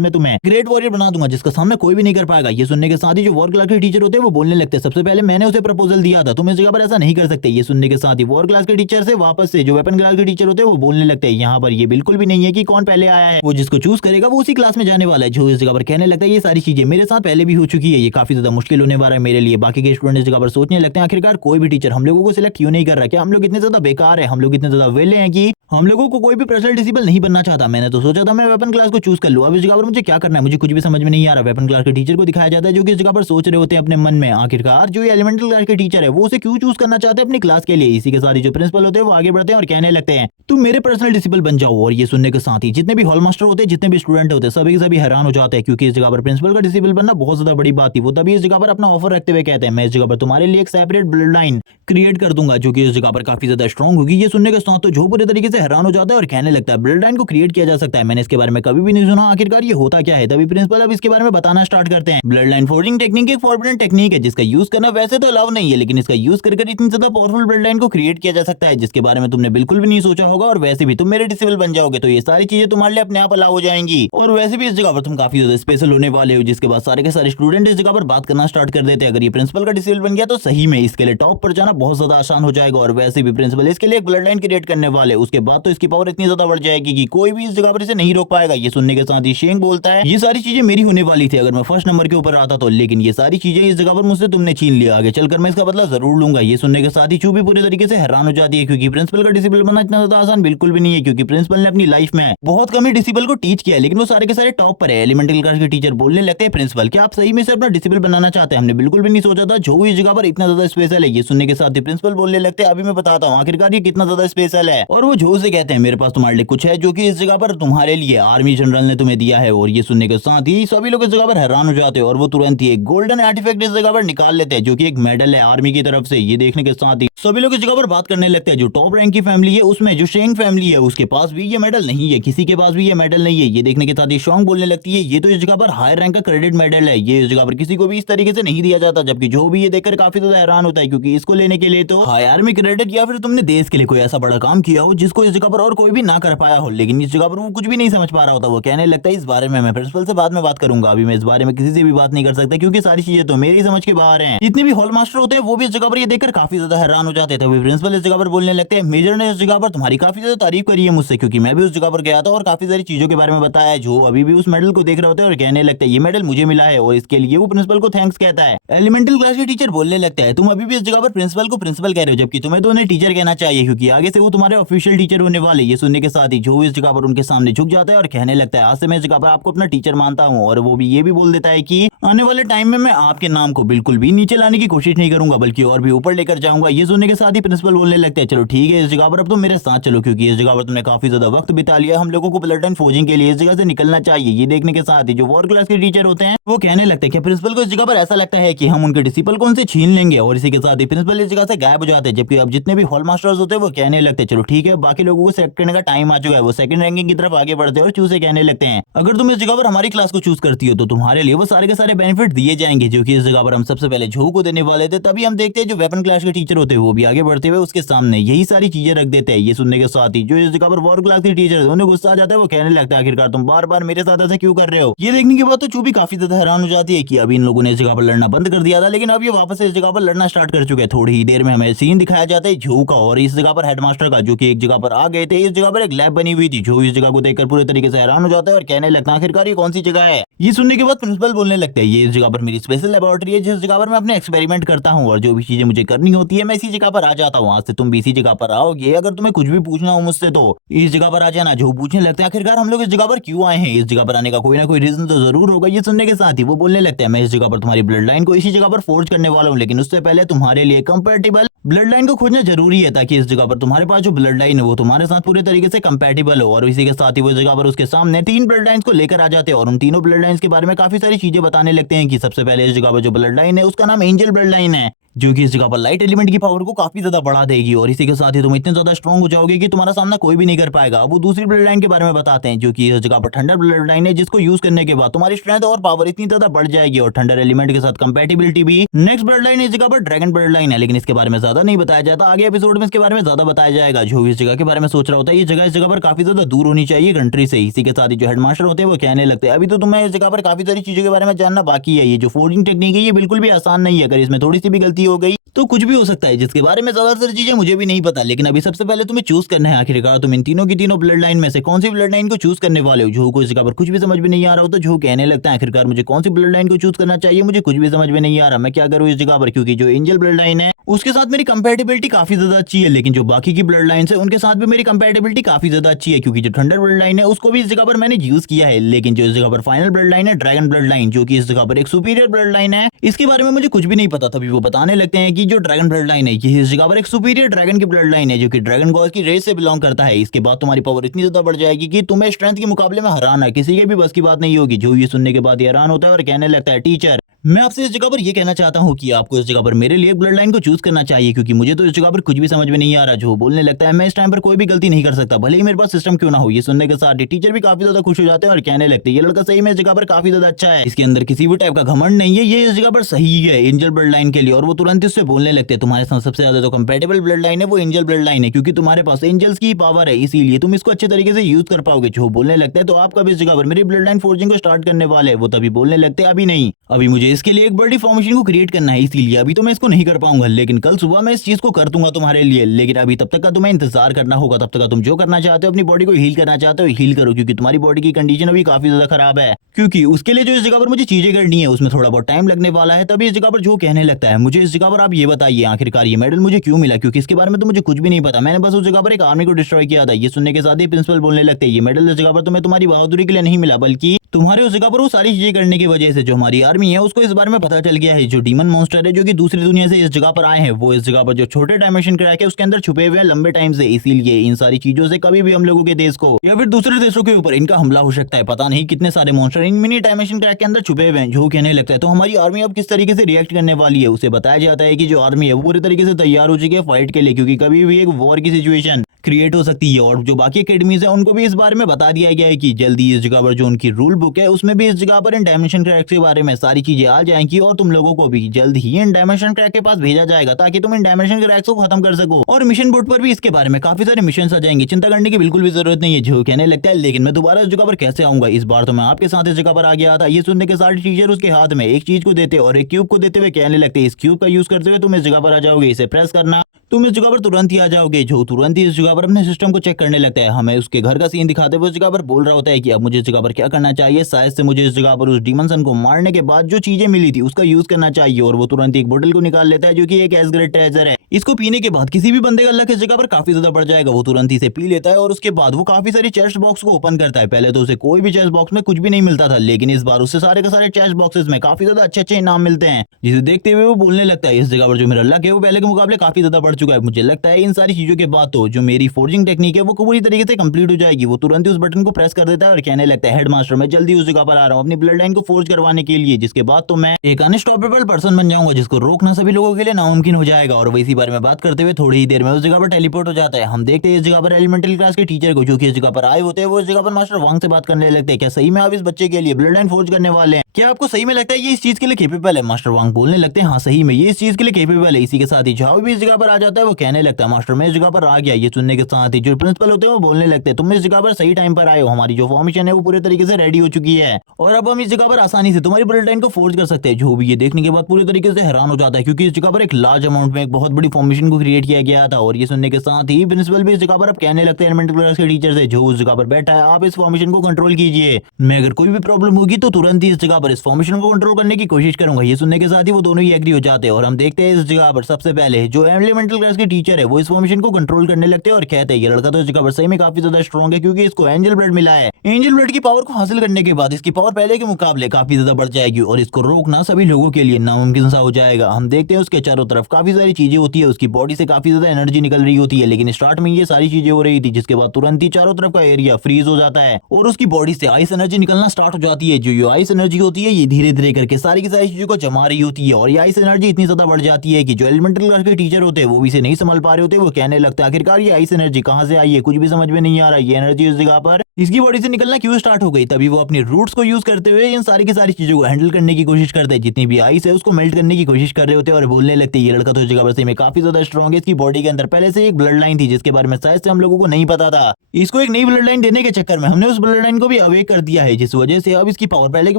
मैं तुम्हें ग्रेट वॉरियर बना दूंगा जिसका सामना कोई भी नहीं कर पाएगा। ये सुनने के साथ ही जो वॉर क्लास के टीचर होते हैं वो बोलने लगते हैं सबसे पहले मैंने उसे प्रपोजल दिया था, तुम इस जगह पर ऐसा नहीं कर सकते। ये सुनने के साथ ही वॉर क्लास के टीचर से वापस से जो वेपन क्लास के टीचर होते हैं वो बोलने लगते हैं यहाँ पर ये बिल्कुल भी नहीं है कि कौन पहले आया है, वो जिसको चूज करेगा वो उसी क्लास में जाने वाला है। जो इस जगह पर कहने लगता है ये सारी चीजें मेरे साथ पहले भी हो चुकी है, ये काफी ज्यादा मुश्किल होने वाला है मेरे लिए। बाकी के स्टूडेंट इस जगह पर सोचने लगते हैं आखिरकार कोई भी टीचर हम लोगों को सिलेक्ट क्यों नहीं कर रहा, क्या हम लोग इतने ज्यादा बेकार है, हम लोग इतने ज्यादा वेले हैं कि हम लोगों को कोई भी पर्सनल डिसिपल नहीं बनना चाहता। मैंने तो सोचा था मैं वेपन क्लास को चूज कर लूं, अब इस जगह पर मुझे क्या करना है मुझे कुछ भी समझ में नहीं आ रहा। वेपन क्लास के टीचर को दिखाया जाता है जो कि इस जगह पर सोच रहे होते हैं अपने मन में आखिरकार जो ये एलिमेंटल क्लास के टीचर है वो उसे क्यों चूज करना चाहते हैं अपनी क्लास के लिए। इसी के साथ ही जो प्रिंसिपल होते हैं वो आगे बढ़ते हैं और कहने लगते हैं तुम मेरे पर्सनल डिसिपल बन जाओ। और ये सुनने के साथ ही जितने भी हॉल मास्टर होते हैं जितने भी स्टूडेंट होते हैं सभी के सभी हैरान हो जाते हैं, क्योंकि इस जगह पर प्रिंसिपल का डिसिपल बनना बहुत ज्यादा बड़ी बात थी। वो तभी इस जगह पर अपना ऑफर रखते हुए कहते हैं मैं इस जगह पर तुम्हारे लिए एक सेपरेट ब्लड लाइन क्रिएट कर दूंगा जो कि इस जगह पर काफी ज्यादा स्ट्रॉन्ग होगी। ये सुनने के साथ तो जो पूरे तरीके से हैरान हो जाता है और कहने लगता है ब्लड लाइन को क्रिएट किया जा सकता है, मैंने इसके बारे में कभी भी नहीं सुना, आखिरकार ये होता क्या है। तभी प्रिंसिपल अब इसके बारे में बताना स्टार्ट करते हैं। ब्लड लाइन फोर्जिंग टेक्निक एक फॉरबिडन टेक्निक है जिसका यूज करना वैसे तो अलाउ नहीं है, लेकिन इसका यूज कर इतनी ज्यादा पावरफुल ब्लड लाइन को क्रिएट किया जा सकता है जिसके बारे में तुमने बिल्कुल भी नहीं सोचा होगा। और वैसे भी तुम मेरे डिसेबल बन जाओगे तो ये सारी चीजें तुम्हारे लिए अपने आप अलाउ हो जाएंगी, और वैसे भी इस जगह पर तुम काफी ज्यादा स्पेशल होने वाले हो। जिसके बाद सारे के सारे स्टूडेंट इस जगह पर बात करना स्टार्ट कर देते हैं अगर ये प्रिंसिपल का डिसेबल बन गया तो सही में इसके लिए टॉप पर जाना बहुत ज्यादा आसान हो जाएगा। और वैसे भी प्रिंसिपल इसके लिए एक ब्लड लाइन क्रिएट करने वाले, उसके बाद तो इसकी पावर इतनी ज्यादा बढ़ जाएगी कि कोई भी इस जगह पर इसे नहीं रोक पाएगा। ये सुनने के साथ ही शेंग बोलता है ये सारी चीजें मेरी होने वाली थी अगर मैं फर्स्ट नंबर के ऊपर आता तो, लेकिन ये सारी चीजें इस जगह पर मुझसे तुमने छीन लिया, आगे चलकर मैं इसका बदला जरूर लूंगा। ये सुनने के साथ ही चूबी पूरे तरीके से हैरान हो जाती है क्योंकि प्रिंसिपल का डिसिपल बनना इतना ज्यादा आसान बिल्कुल भी नहीं है, क्योंकि प्रिंसिपल ने अपनी लाइफ में बहुत कम ही डिसिपल को टीच किया है लेकिन वो सारे के सारे टॉप पर है। एलिमेंटल क्लास के टीचर बोलने लगते हैं प्रिंसिपल क्या आप सही में से अपना डिसिपल बनाना चाहते हैं, हमने बिल्कुल भी नहीं सोचा था जो इस जगह पर इतना ज्यादा स्पेशल है। ये सुनने के साथ ही प्रिंसिपल बोलने लगते हैं अभी मैं बताता हूँ आखिरकार ये कितना ज्यादा स्पेशल है। और वो जो से कहते हैं मेरे पास तुम्हारे लिए कुछ है जो कि इस जगह पर तुम्हारे लिए आर्मी जनरल ने तुम्हें दिया है। और ये सुनने के साथ ही सभी लोग इस जगह पर हैरान हो जाते हैं और वो तुरंत ही एक गोल्डन आर्टिफैक्ट इस जगह पर निकाल लेते हैं जो कि एक मेडल है आर्मी की तरफ से। ये देखने के साथ ही सभी लोग इस जगह पर बात करने लगते हैं जो टॉप रैंक की फैमिली है उसमें जो शेंग फैमिली है उसके पास भी ये मेडल नहीं है, किसी के पास भी ये मेडल नहीं है। ये देखने के साथ ही शोंग बोलने लगती है ये तो इस जगह पर हायर रैंक का क्रेडिट मेडल है, ये इस जगह पर किसी को भी इस तरीके से नहीं दिया जाता। जबकि जो भी ये देखकर काफी ज्यादा हैरान होता है क्योंकि इसको लेने के लिए तो हाई आर्मी क्रेडिट या फिर तुमने देश के लिए कोई ऐसा बड़ा काम किया हो जिसको इस जगह पर और कोई भी ना कर पाया हो, लेकिन इस जगह पर वो कुछ भी नहीं समझ पा रहा होता। वो कहने लगता है इस बारे में मैं प्रिंसिपल से बाद में बात करूंगा, अभी मैं इस बारे में किसी से भी बात नहीं कर सकता क्योंकि सारी चीजें तो मेरी समझ के बाहर हैं। जितने भी हॉल मास्टर होते हैं वो भी इस जगह पर ये देखकर काफी ज्यादा हैरान हो जाते थे। प्रिंसिपल इस जगह पर बोलने लगते हैं मेजर ने इस जगह पर तुम्हारी काफी ज्यादा तारीफ करी है मुझसे क्योंकि मैं भी उस जगह पर गया था और काफी सारी चीजों के बारे में बताया। जो अभी भी उस मेडल को देख रहे होते हैं और कहने लगते हैं ये मेडल मुझे मिला है और इसके लिए वो प्रिंसिपल को थैंक्स कहता है। एलिमेंटल क्लास के टीचर बोलने लगते हैं तुम अभी भी इस जगह पर प्रिंसिपल को प्रिंसिपल कह रहे हो जबकि तुम्हें तो उन्हें टीचर कहना चाहिए क्योंकि आगे से वो तुम्हारे ऑफिशियल टीचर होने वाले। ये सुनने के साथ ही जो इस जगह पर उनके सामने झुक जाता है और कहने लगता है आज से मैं इस जगह पर आपको अपना टीचर मानता हूँ। और वो भी ये भी बोल देता है कि आने वाले टाइम में मैं आपके नाम को बिल्कुल भी नीचे लाने की कोशिश नहीं करूंगा बल्कि और भी ऊपर लेकर जाऊंगा। ये सुनने के साथ ही प्रिंसिपल बोलने लगते हैं चलो ठीक है इस जगह पर अब तुम मेरे साथ चलो क्योंकि इस जगह पर तुमने काफी ज्यादा वक्त बिता लिया, हम लोगों को ब्लड लाइन फोर्जिंग के लिए इस जगह से निकलना चाहिए। ये देखने के साथ ही जो वॉर क्लास के टीचर होते हैं वो कहने लगते हैं कि प्रिंसिपल को इस जगह पर ऐसा लगता है कि हम उनके डिसिपल को उनसे छीन लेंगे और इसी के साथ ही प्रिंसिपल इस जगह से गायब हो जाते हैं। जबकि अब जितने भी हॉल मास्टर्स होते हैं वो कहने लगते हैं चलो ठीक है बाकी लोगों को सेलेक्ट करने का टाइम आ चुका है। वो सेकंड रैंकिंग की तरफ आगे बढ़ते हैं और चूसे कहने लगते हैं अगर तुम इस जगह पर हमारी क्लास को चूज करती हो तो तुम्हारे लिए वो सारे के सारे बेनिफिट दिए जाएंगे जो कि इस जगह पर हम सबसे पहले झो को देने वाले थे। तभी हम देखते हैं जो वेपन क्लास के टीचर होते हैं वो भी आगे बढ़ते हुए उसके सामने यही सारी चीजें रख देते हैं। ये सुनने के साथ ही जो इस जगह पर वॉर क्लास के टीचर है उन्हें गुस्सा आ जाता है। वो कहने लगता है आखिरकार तुम बार बार मेरे साथ ऐसा क्यों कर रहे हो। ये देखने के बाद तो चूबी काफी ज्यादा हैरान हो जाती है कि अभी इन लोगों ने इस जगह पर लड़ना बंद कर दिया था लेकिन अब ये वापस इस जगह पर लड़ना स्टार्ट कर चुके हैं। थोड़ी ही देर में हमें सीन दिखाया जाता है झो का और इस जगह पर हेडमास्टर का जो कि एक जगह पर आ गए थे। इस जगह पर एक लैब बनी हुई थी। जो इस जगह को देखकर पूरे तरीके से हैरान हो जाता है और कहने लगता है आखिरकार ये कौन सी जगह है। ये सुनने के बाद प्रिंसिपल बोलने लगते हैं ये इस जगह पर मेरी स्पेशल लेबोरेटरी है जिस जगह पर मैं अपने एक्सपेरिमेंट करता हूँ और जो भी चीजें मुझे करनी होती है मैं इसी जगह पर आ जाता हूँ। आज से तुम भी इसी जगह पर आओगे, अगर तुम्हें कुछ भी पूछना हो मुझसे तो इस जगह पर आ जाना। जो पूछने लगते हैं आखिरकार हम लोग इस जगह पर क्यों आए हैं, इस जगह पर आने का कोई ना कोई रीजन तो जरूर होगा। ये सुनने के साथ ही वो बोलने लगते हैं मैं इस जगह पर तुम्हारी ब्लड लाइन को इसी जगह पर फोर्ज करने वाला हूँ, लेकिन उससे पहले तुम्हारे लिए कंपैटिबल ब्लड लाइन को खोजना जरूरी है, ताकि इस जगह पर तुम्हारे पास जो ब्लड लाइन है वो तुम्हारे साथ पूरे तरीके से कंपैटिबल हो। और इसी के साथ ही वो जगह पर उसके सामने 3 ब्लड लाइंस को लेकर आ जाते हैं और उन तीनों ब्लड लाइंस के बारे में काफी सारी चीजें बताने लगते हैं कि सबसे पहले इस जगह पर जो ब्लड लाइन है उसका नाम एंजल ब्लड लाइन है, जो कि इस जगह पर लाइट एलिमेंट की पावर को काफी ज्यादा बढ़ा देगी और इसी के साथ ही तुम इतने ज्यादा स्ट्रॉन्ग हो जाओगे कि तुम्हारा सामना कोई भी नहीं कर पाएगा। वो दूसरी ब्लड लाइन के बारे में बताते हैं जो कि इस जगह पर थंडर ब्लड लाइन है, जिसको यूज करने के बाद तुम्हारी स्ट्रेंथ और पावर इतनी ज्यादा बढ़ जाएगी और थंडर एलिमेंट के साथ कंपैटिबिलिटी भी। नेक्स्ट ब्लड लाइन इस जगह पर ड्रैगन ब्लड लाइन है, लेकिन इसके बारे में ज्यादा नहीं बताया जाता, आगे एपिसोड में इसके बारे में ज्यादा बताया जाएगा। जो इस जगह के बारे में सोच रहा होता है ये जगह इस जगह पर काफी ज्यादा दूर होनी चाहिए कंट्री से। इसी के साथ ही जो हेडमास्टर होते हैं वो कहने लगते हैं अभी तो तुम्हें इस जगह पर काफी सारी चीजों के बारे में जानना बाकी है। ये जो फोर्जिंग टेक्निक है ये बिल्कुल भी आसान नहीं है, अगर इसमें थोड़ी सी भी गलती हो गई तो कुछ भी हो सकता है, जिसके बारे में ज्यादातर चीजें मुझे भी नहीं पता। लेकिन अभी सबसे पहले तुम्हें चूज करना है आखिरकार तुम इन तीनों की तीनों ब्लड लाइन में से कौन सी ब्लड लाइन को चूज करने वाले हो। जो को इस जगह पर कुछ भी समझ में नहीं आ रहा हो तो जो कहने लगता है आखिरकार मुझे कौन सी ब्लड लाइन को चूज करना चाहिए, मुझे कुछ भी समझ में नहीं आ रहा, मैं क्या करूँ इस जगह पर, क्योंकि जो एंजल ब्लड लाइन है उसके साथ मेरी कंपैटिबिलिटी काफी ज्यादा अच्छी है, लेकिन जो बाकी की ब्लड लाइन है उनके साथ भी मेरी कंपैटिबिलिटी काफी ज्यादा अच्छी है, क्योंकि जो थंडर ब्लड लाइन है उसको भी इस जगह पर मैंने यूज किया है। लेकिन जो इस जगह पर फाइनल ब्लड लाइन है ड्रैगन ब्लड लाइन, जो कि इस जगह पर एक सुपीरियर ब्लड लाइन है, इसके बारे में मुझे कुछ भी नहीं पता। तभी वो बताने लगते हैं कि जो ड्रैगन ब्लड लाइन है ये इस जगह पर एक सुपीरियर ड्रैगन की ब्लड लाइन है, जो कि ड्रैगन गॉड की रेस से बिलोंग करता है। इसके बाद तुम्हारी पावर इतनी ज्यादा बढ़ जाएगी कि तुम्हें स्ट्रेंथ के मुकाबले में हराना किसी के भी बस की बात नहीं होगी। जो ये सुनने के बाद ये हैरान होता है और कहने लगता है टीचर मैं आपसे इस जगह पर ये कहना चाहता हूँ कि आपको इस जगह पर मेरे लिए ब्लड लाइन को चूज करना चाहिए, क्योंकि मुझे तो इस जगह पर कुछ भी समझ में नहीं आ रहा। जो बोलने लगता है मैं इस टाइम पर कोई भी गलती नहीं कर सकता, भले ही मेरे पास सिस्टम क्यों ना हो। ये सुनने के साथ टीचर भी काफी ज्यादा खुश हो जाते हैं और कहने लगते हैं ये लड़का सही में इस जगह पर काफी ज्यादा अच्छा है, इसके अंदर किसी भी टाइप का घमंड नहीं है, ये इस जगह पर सही है एंजल ब्लड लाइन के लिए। और वो तुरंत इससे बोलने लगते हैं तुम्हारे साथ सबसे ज्यादा जो कंपैटिबल ब्लड लाइन है वो एंजल ब्लड लाइन है, क्योंकि तुम्हारे पास एंजल्स की पावर है, इसीलिए तुम इसको अच्छे तरीके से यूज कर पाओगे। जो बोलने लगता है तो आप कब इस जगह पर मेरी ब्लड लाइन फोर्जिंग को स्टार्ट करने वाले, वो तभी बोलने लगते हैं अभी नहीं, अभी मुझे इसके लिए एक बड़ी फॉर्मेशन को क्रिएट करना है, इसीलिए अभी तो मैं इसको नहीं कर पाऊंगा, लेकिन कल सुबह मैं इस चीज को कर दूंगा तुम्हारे लिए। लेकिन अभी तब तक का तुम्हें इंतजार करना होगा, तब तक का तुम जो करना चाहते हो अपनी बॉडी को हील करना चाहते हो हील करो, क्योंकि तुम्हारी बॉडी की कंडीशन अभी काफी ज्यादा खराब है, क्योंकि उसके लिए जो इस जगह पर मुझे चीजें करनी है उसमें थोड़ा बहुत टाइम लगने वाला है। तभी इस जगह पर जो कहने लगता है मुझे इस जगह पर आप ये बताइए आखिरकार ये मेडल मुझे क्यों मिला, क्योंकि इसके बारे में तो मुझे कुछ भी नहीं पता, मैंने बस उस जगह पर एक आर्मी को डिस्ट्रॉय किया था। ये सुनने के साथ ही प्रिंसिपल बोलने लगते हैं ये मेडल इस जगह पर तुम्हें तुम्हारी बहादुरी के लिए नहीं मिला, बल्कि तुम्हारे उस जगह पर वो सारी चीजें करने की वजह से जो हमारी आर्मी है उसको इस बारे में पता चल गया है जो डीमन मॉन्स्टर है जो कि दूसरी दुनिया से इस जगह पर आए हैं, वो इस जगह पर जो छोटे डायमेंशन क्रैक है उसके अंदर छुपे हुए हैं लंबे टाइम से, इसीलिए इन सारी चीजों से कभी भी हम लोगों के देश को या फिर दूसरे देशों के ऊपर इनका हमला हो सकता है। पता नहीं कितने सारे मॉन्स्टर इन मिनी डायमेंशन क्रैक के अंदर छुपे हुए हैं। जो कहने लगता है तो हमारी आर्मी अब किस तरीके से रिएक्ट करने वाली है, उसे बताया जाता है कि जो आर्मी है वो पूरी तरीके से तैयार हो चुकी है फाइट के लिए, क्योंकि कभी भी एक वॉर की सिचुएशन क्रिएट हो सकती है। और जो बाकी एकेडमीज है उनको भी इस बारे में बता दिया गया है कि जल्दी इस जगह पर जो उनकी रूल बुक है उसमें भी इस जगह पर इन डायमेंशन क्रैक के बारे में सारी चीजें आ जाएंगी और तुम लोगों को भी जल्द ही इन डायमेंशन क्रैक के पास भेजा जाएगा ताकि तुम इन डायमेंशन क्रैक्स को खत्म कर सको। और मिशन बोर्ड पर भी इसके बारे में काफी सारे मिशन आ जाएंगे, चिंता करने की बिल्कुल भी जरूरत नहीं है। जो कहने लगता है लेकिन मैं दोबारा इस जगह पर कैसे आऊंगा, इस बार तो मैं आपके साथ इस जगह पर आ गया था। ये सुनने के साथ टीचर उसके हाथ में एक चीज को देते और एक क्यूब को देते हुए कहने लगते इस क्यूब का यूज करते हुए तुम इस जगह पर आ जाओगे, इसे प्रेस करना तुम इस जगह पर तुरंत ही आ जाओगे। जो तुरंत ही इस जगह पर अपने सिस्टम को चेक करने लगता है, हमें उसके घर का सीन दिखाते हुए उस जगह पर बोल रहा होता है कि अब मुझे इस जगह पर क्या करना चाहिए, शायद से मुझे इस जगह पर उस डीमन सन को मारने के बाद जो चीजें मिली थी उसका यूज करना चाहिए। और वो तुरंत एक बोतल को निकाल लेता है जो कि एक एसग्रेड ट्रेजर है, इसको पीने के बाद किसी भी बंदे का लक इस जगह पर काफी ज्यादा बढ़ जाएगा। वो तुरंत ही इसे पी लेता है और उसके बाद वो काफी सारी चेस्ट बॉक्स को ओपन करता है। पहले तो उसे कोई भी चेस्ट बॉक्स में कुछ भी नहीं मिलता था, लेकिन इस बार उसे सारे के सारे चेस्ट बॉक्सेस में काफी ज्यादा अच्छे अच्छे इनाम मिलते हैं, जिसे देखते हुए वो बोलने लगता है इस जगह पर जो मेरा लक है वो पहले के मुकाबले काफी ज्यादा बढ़ चुका है। मुझे लगता है इन सारी चीजों के बाद तो जो मेरी फोर्जिंग टेक्निक है वो पूरी तरीके से कंप्लीट हो जाएगी। वो तुरंत ही उस बटन को प्रेस कर देता है और कहने लगता है हेडमास्टर मैं जल्दी उस जगह पर आ रहा हूँ अपनी ब्लड लाइन को फोर्ज करवाने के लिए, जिसके बाद तो मैं एक अनस्टॉपेबल पर्सन बन जाऊंगा जिसको रोकना सभी लोगों के लिए नामुमकिन हो जाएगा। और इसी बारे में बात करते हुए थोड़ी ही देर में उस जगह पर टेलीपोर्ट हो जाता है। हम देखते हैं इस जगह पर एलिमेंटल क्लास के टीचर को जो कि इस जगह पर आए होते हैं, वो इस जगह पर मास्टर वांग से बात करने लगते हैं क्या सही में आप इस बच्चे के लिए ब्लड लाइन फोर्ज करने वाले हैं, क्या आपको सही में लगता है ये इस चीज के लिए कैपेबल है। मास्टर वांग बोलने लगते हैं हाँ सही में ये इस चीज के लिए कैपेबल है। इसी के साथ ही झाओ भी इस जगह पर आ जाता है, वो कहने लगता है मास्टर मैं इस जगह पर आ गया। ये सुनने के साथ ही जो प्रिंसिपल होते हैं वो बोलने लगते हैं तुम इस जगह पर सही टाइम पर आए हो, हमारी जो फॉर्मेशन है वो पूरे तरीके से रेडी हो चुकी है और अब हम इस जगह पर आसानी से तुम्हारी ब्लड लाइन को फोर्ज कर सकते हैं। जो भी ये देखने के बाद पूरे तरीके से हैरान हो जाता है, क्योंकि इस जगह पर एक लार्ज अमाउंट में एक बहुत बड़ी फॉर्मेशन को क्रिएट किया गया था। और ये सुनने के साथ ही प्रिंसिपल भी इस जगह पर अब कहने लगते हैं एलिमेंटल क्लास के टीचर से जो उस जगह पर बैठा है आप इस फॉर्मेशन को कंट्रोल कीजिए, मैं अगर कोई भी प्रॉब्लम होगी तो तुरंत ही इस जगह पर इस फॉर्मेशन को कंट्रोल करने की कोशिश करूंगा। ये सुनने के साथ ही वो दोनों ही एग्री हो जाते हैं और हम देखते हैं इस जगह पर सबसे पहले जो एलिमेंटल क्लास के टीचर है वो इस फॉर्मेशन को कंट्रोल करने लगते हैं और कहते हैं ये लड़का तो इस जगह पर सही में काफी ज्यादा स्ट्रॉन्ग है क्योंकि इसको एंजल ब्लड मिला है। एंजल ब्लड की पावर को हासिल करने के बाद इसकी पावर पहले के मुकाबले काफी ज्यादा बढ़ जाएगी और इसको रोकना सभी लोगों के लिए नामुमकिन सा हो जाएगा। हम देखते हैं उसके चारों तरफ काफी सारी चीजें होती है, उसकी बॉडी से काफी ज्यादा एनर्जी निकल रही होती है, लेकिन स्टार्ट में ये सारी चीजें हो रही थी जिसके बाद तुरंत ही चारों तरफ का एरिया फ्रीज हो जाता है और उसकी बॉडी से आइस एनर्जी निकलना स्टार्ट हो जाती है। जो ये आइस एनर्जी होती है ये धीरे धीरे करके सारी की सारी चीजों को जमा रही होती है और ये आइस एनर्जी इतनी ज्यादा बढ़ जाती है कि जो एलिमेंटल क्लास के टीचर होते हैं वो भी इसे नहीं संभाल पा रहे होते। वो कहने लगता है आखिरकार ये आइस एनर्जी कहाँ से आई है, कुछ भी समझ में नहीं आ रहा है, ये एनर्जी इस जगह पर इसकी बॉडी से निकलना क्यों स्टार्ट हो गई। तभी वो अपनी रूट्स को यूज करते हुए इन सारी की सारी चीजों को हैंडल करने की कोशिश करते हैं, जितनी भी आइस है उसको मेल्ट करने की कोशिश कर रहे होते हैं और बोलने लगते हैं ये लड़का तो इस जगह पर सही में काफी ज्यादा स्ट्रॉन्ग है, इसकी बॉडी के अंदर पहले से एक ब्लड लाइन थी जिसके बारे में शायद से हम लोगों को नहीं पता था। इसको एक नई ब्लड लाइन देने के चक्कर में हमने उस ब्लड लाइन को भी अवेक कर दिया है, जिस वजह से अब इसकी पावर पहले के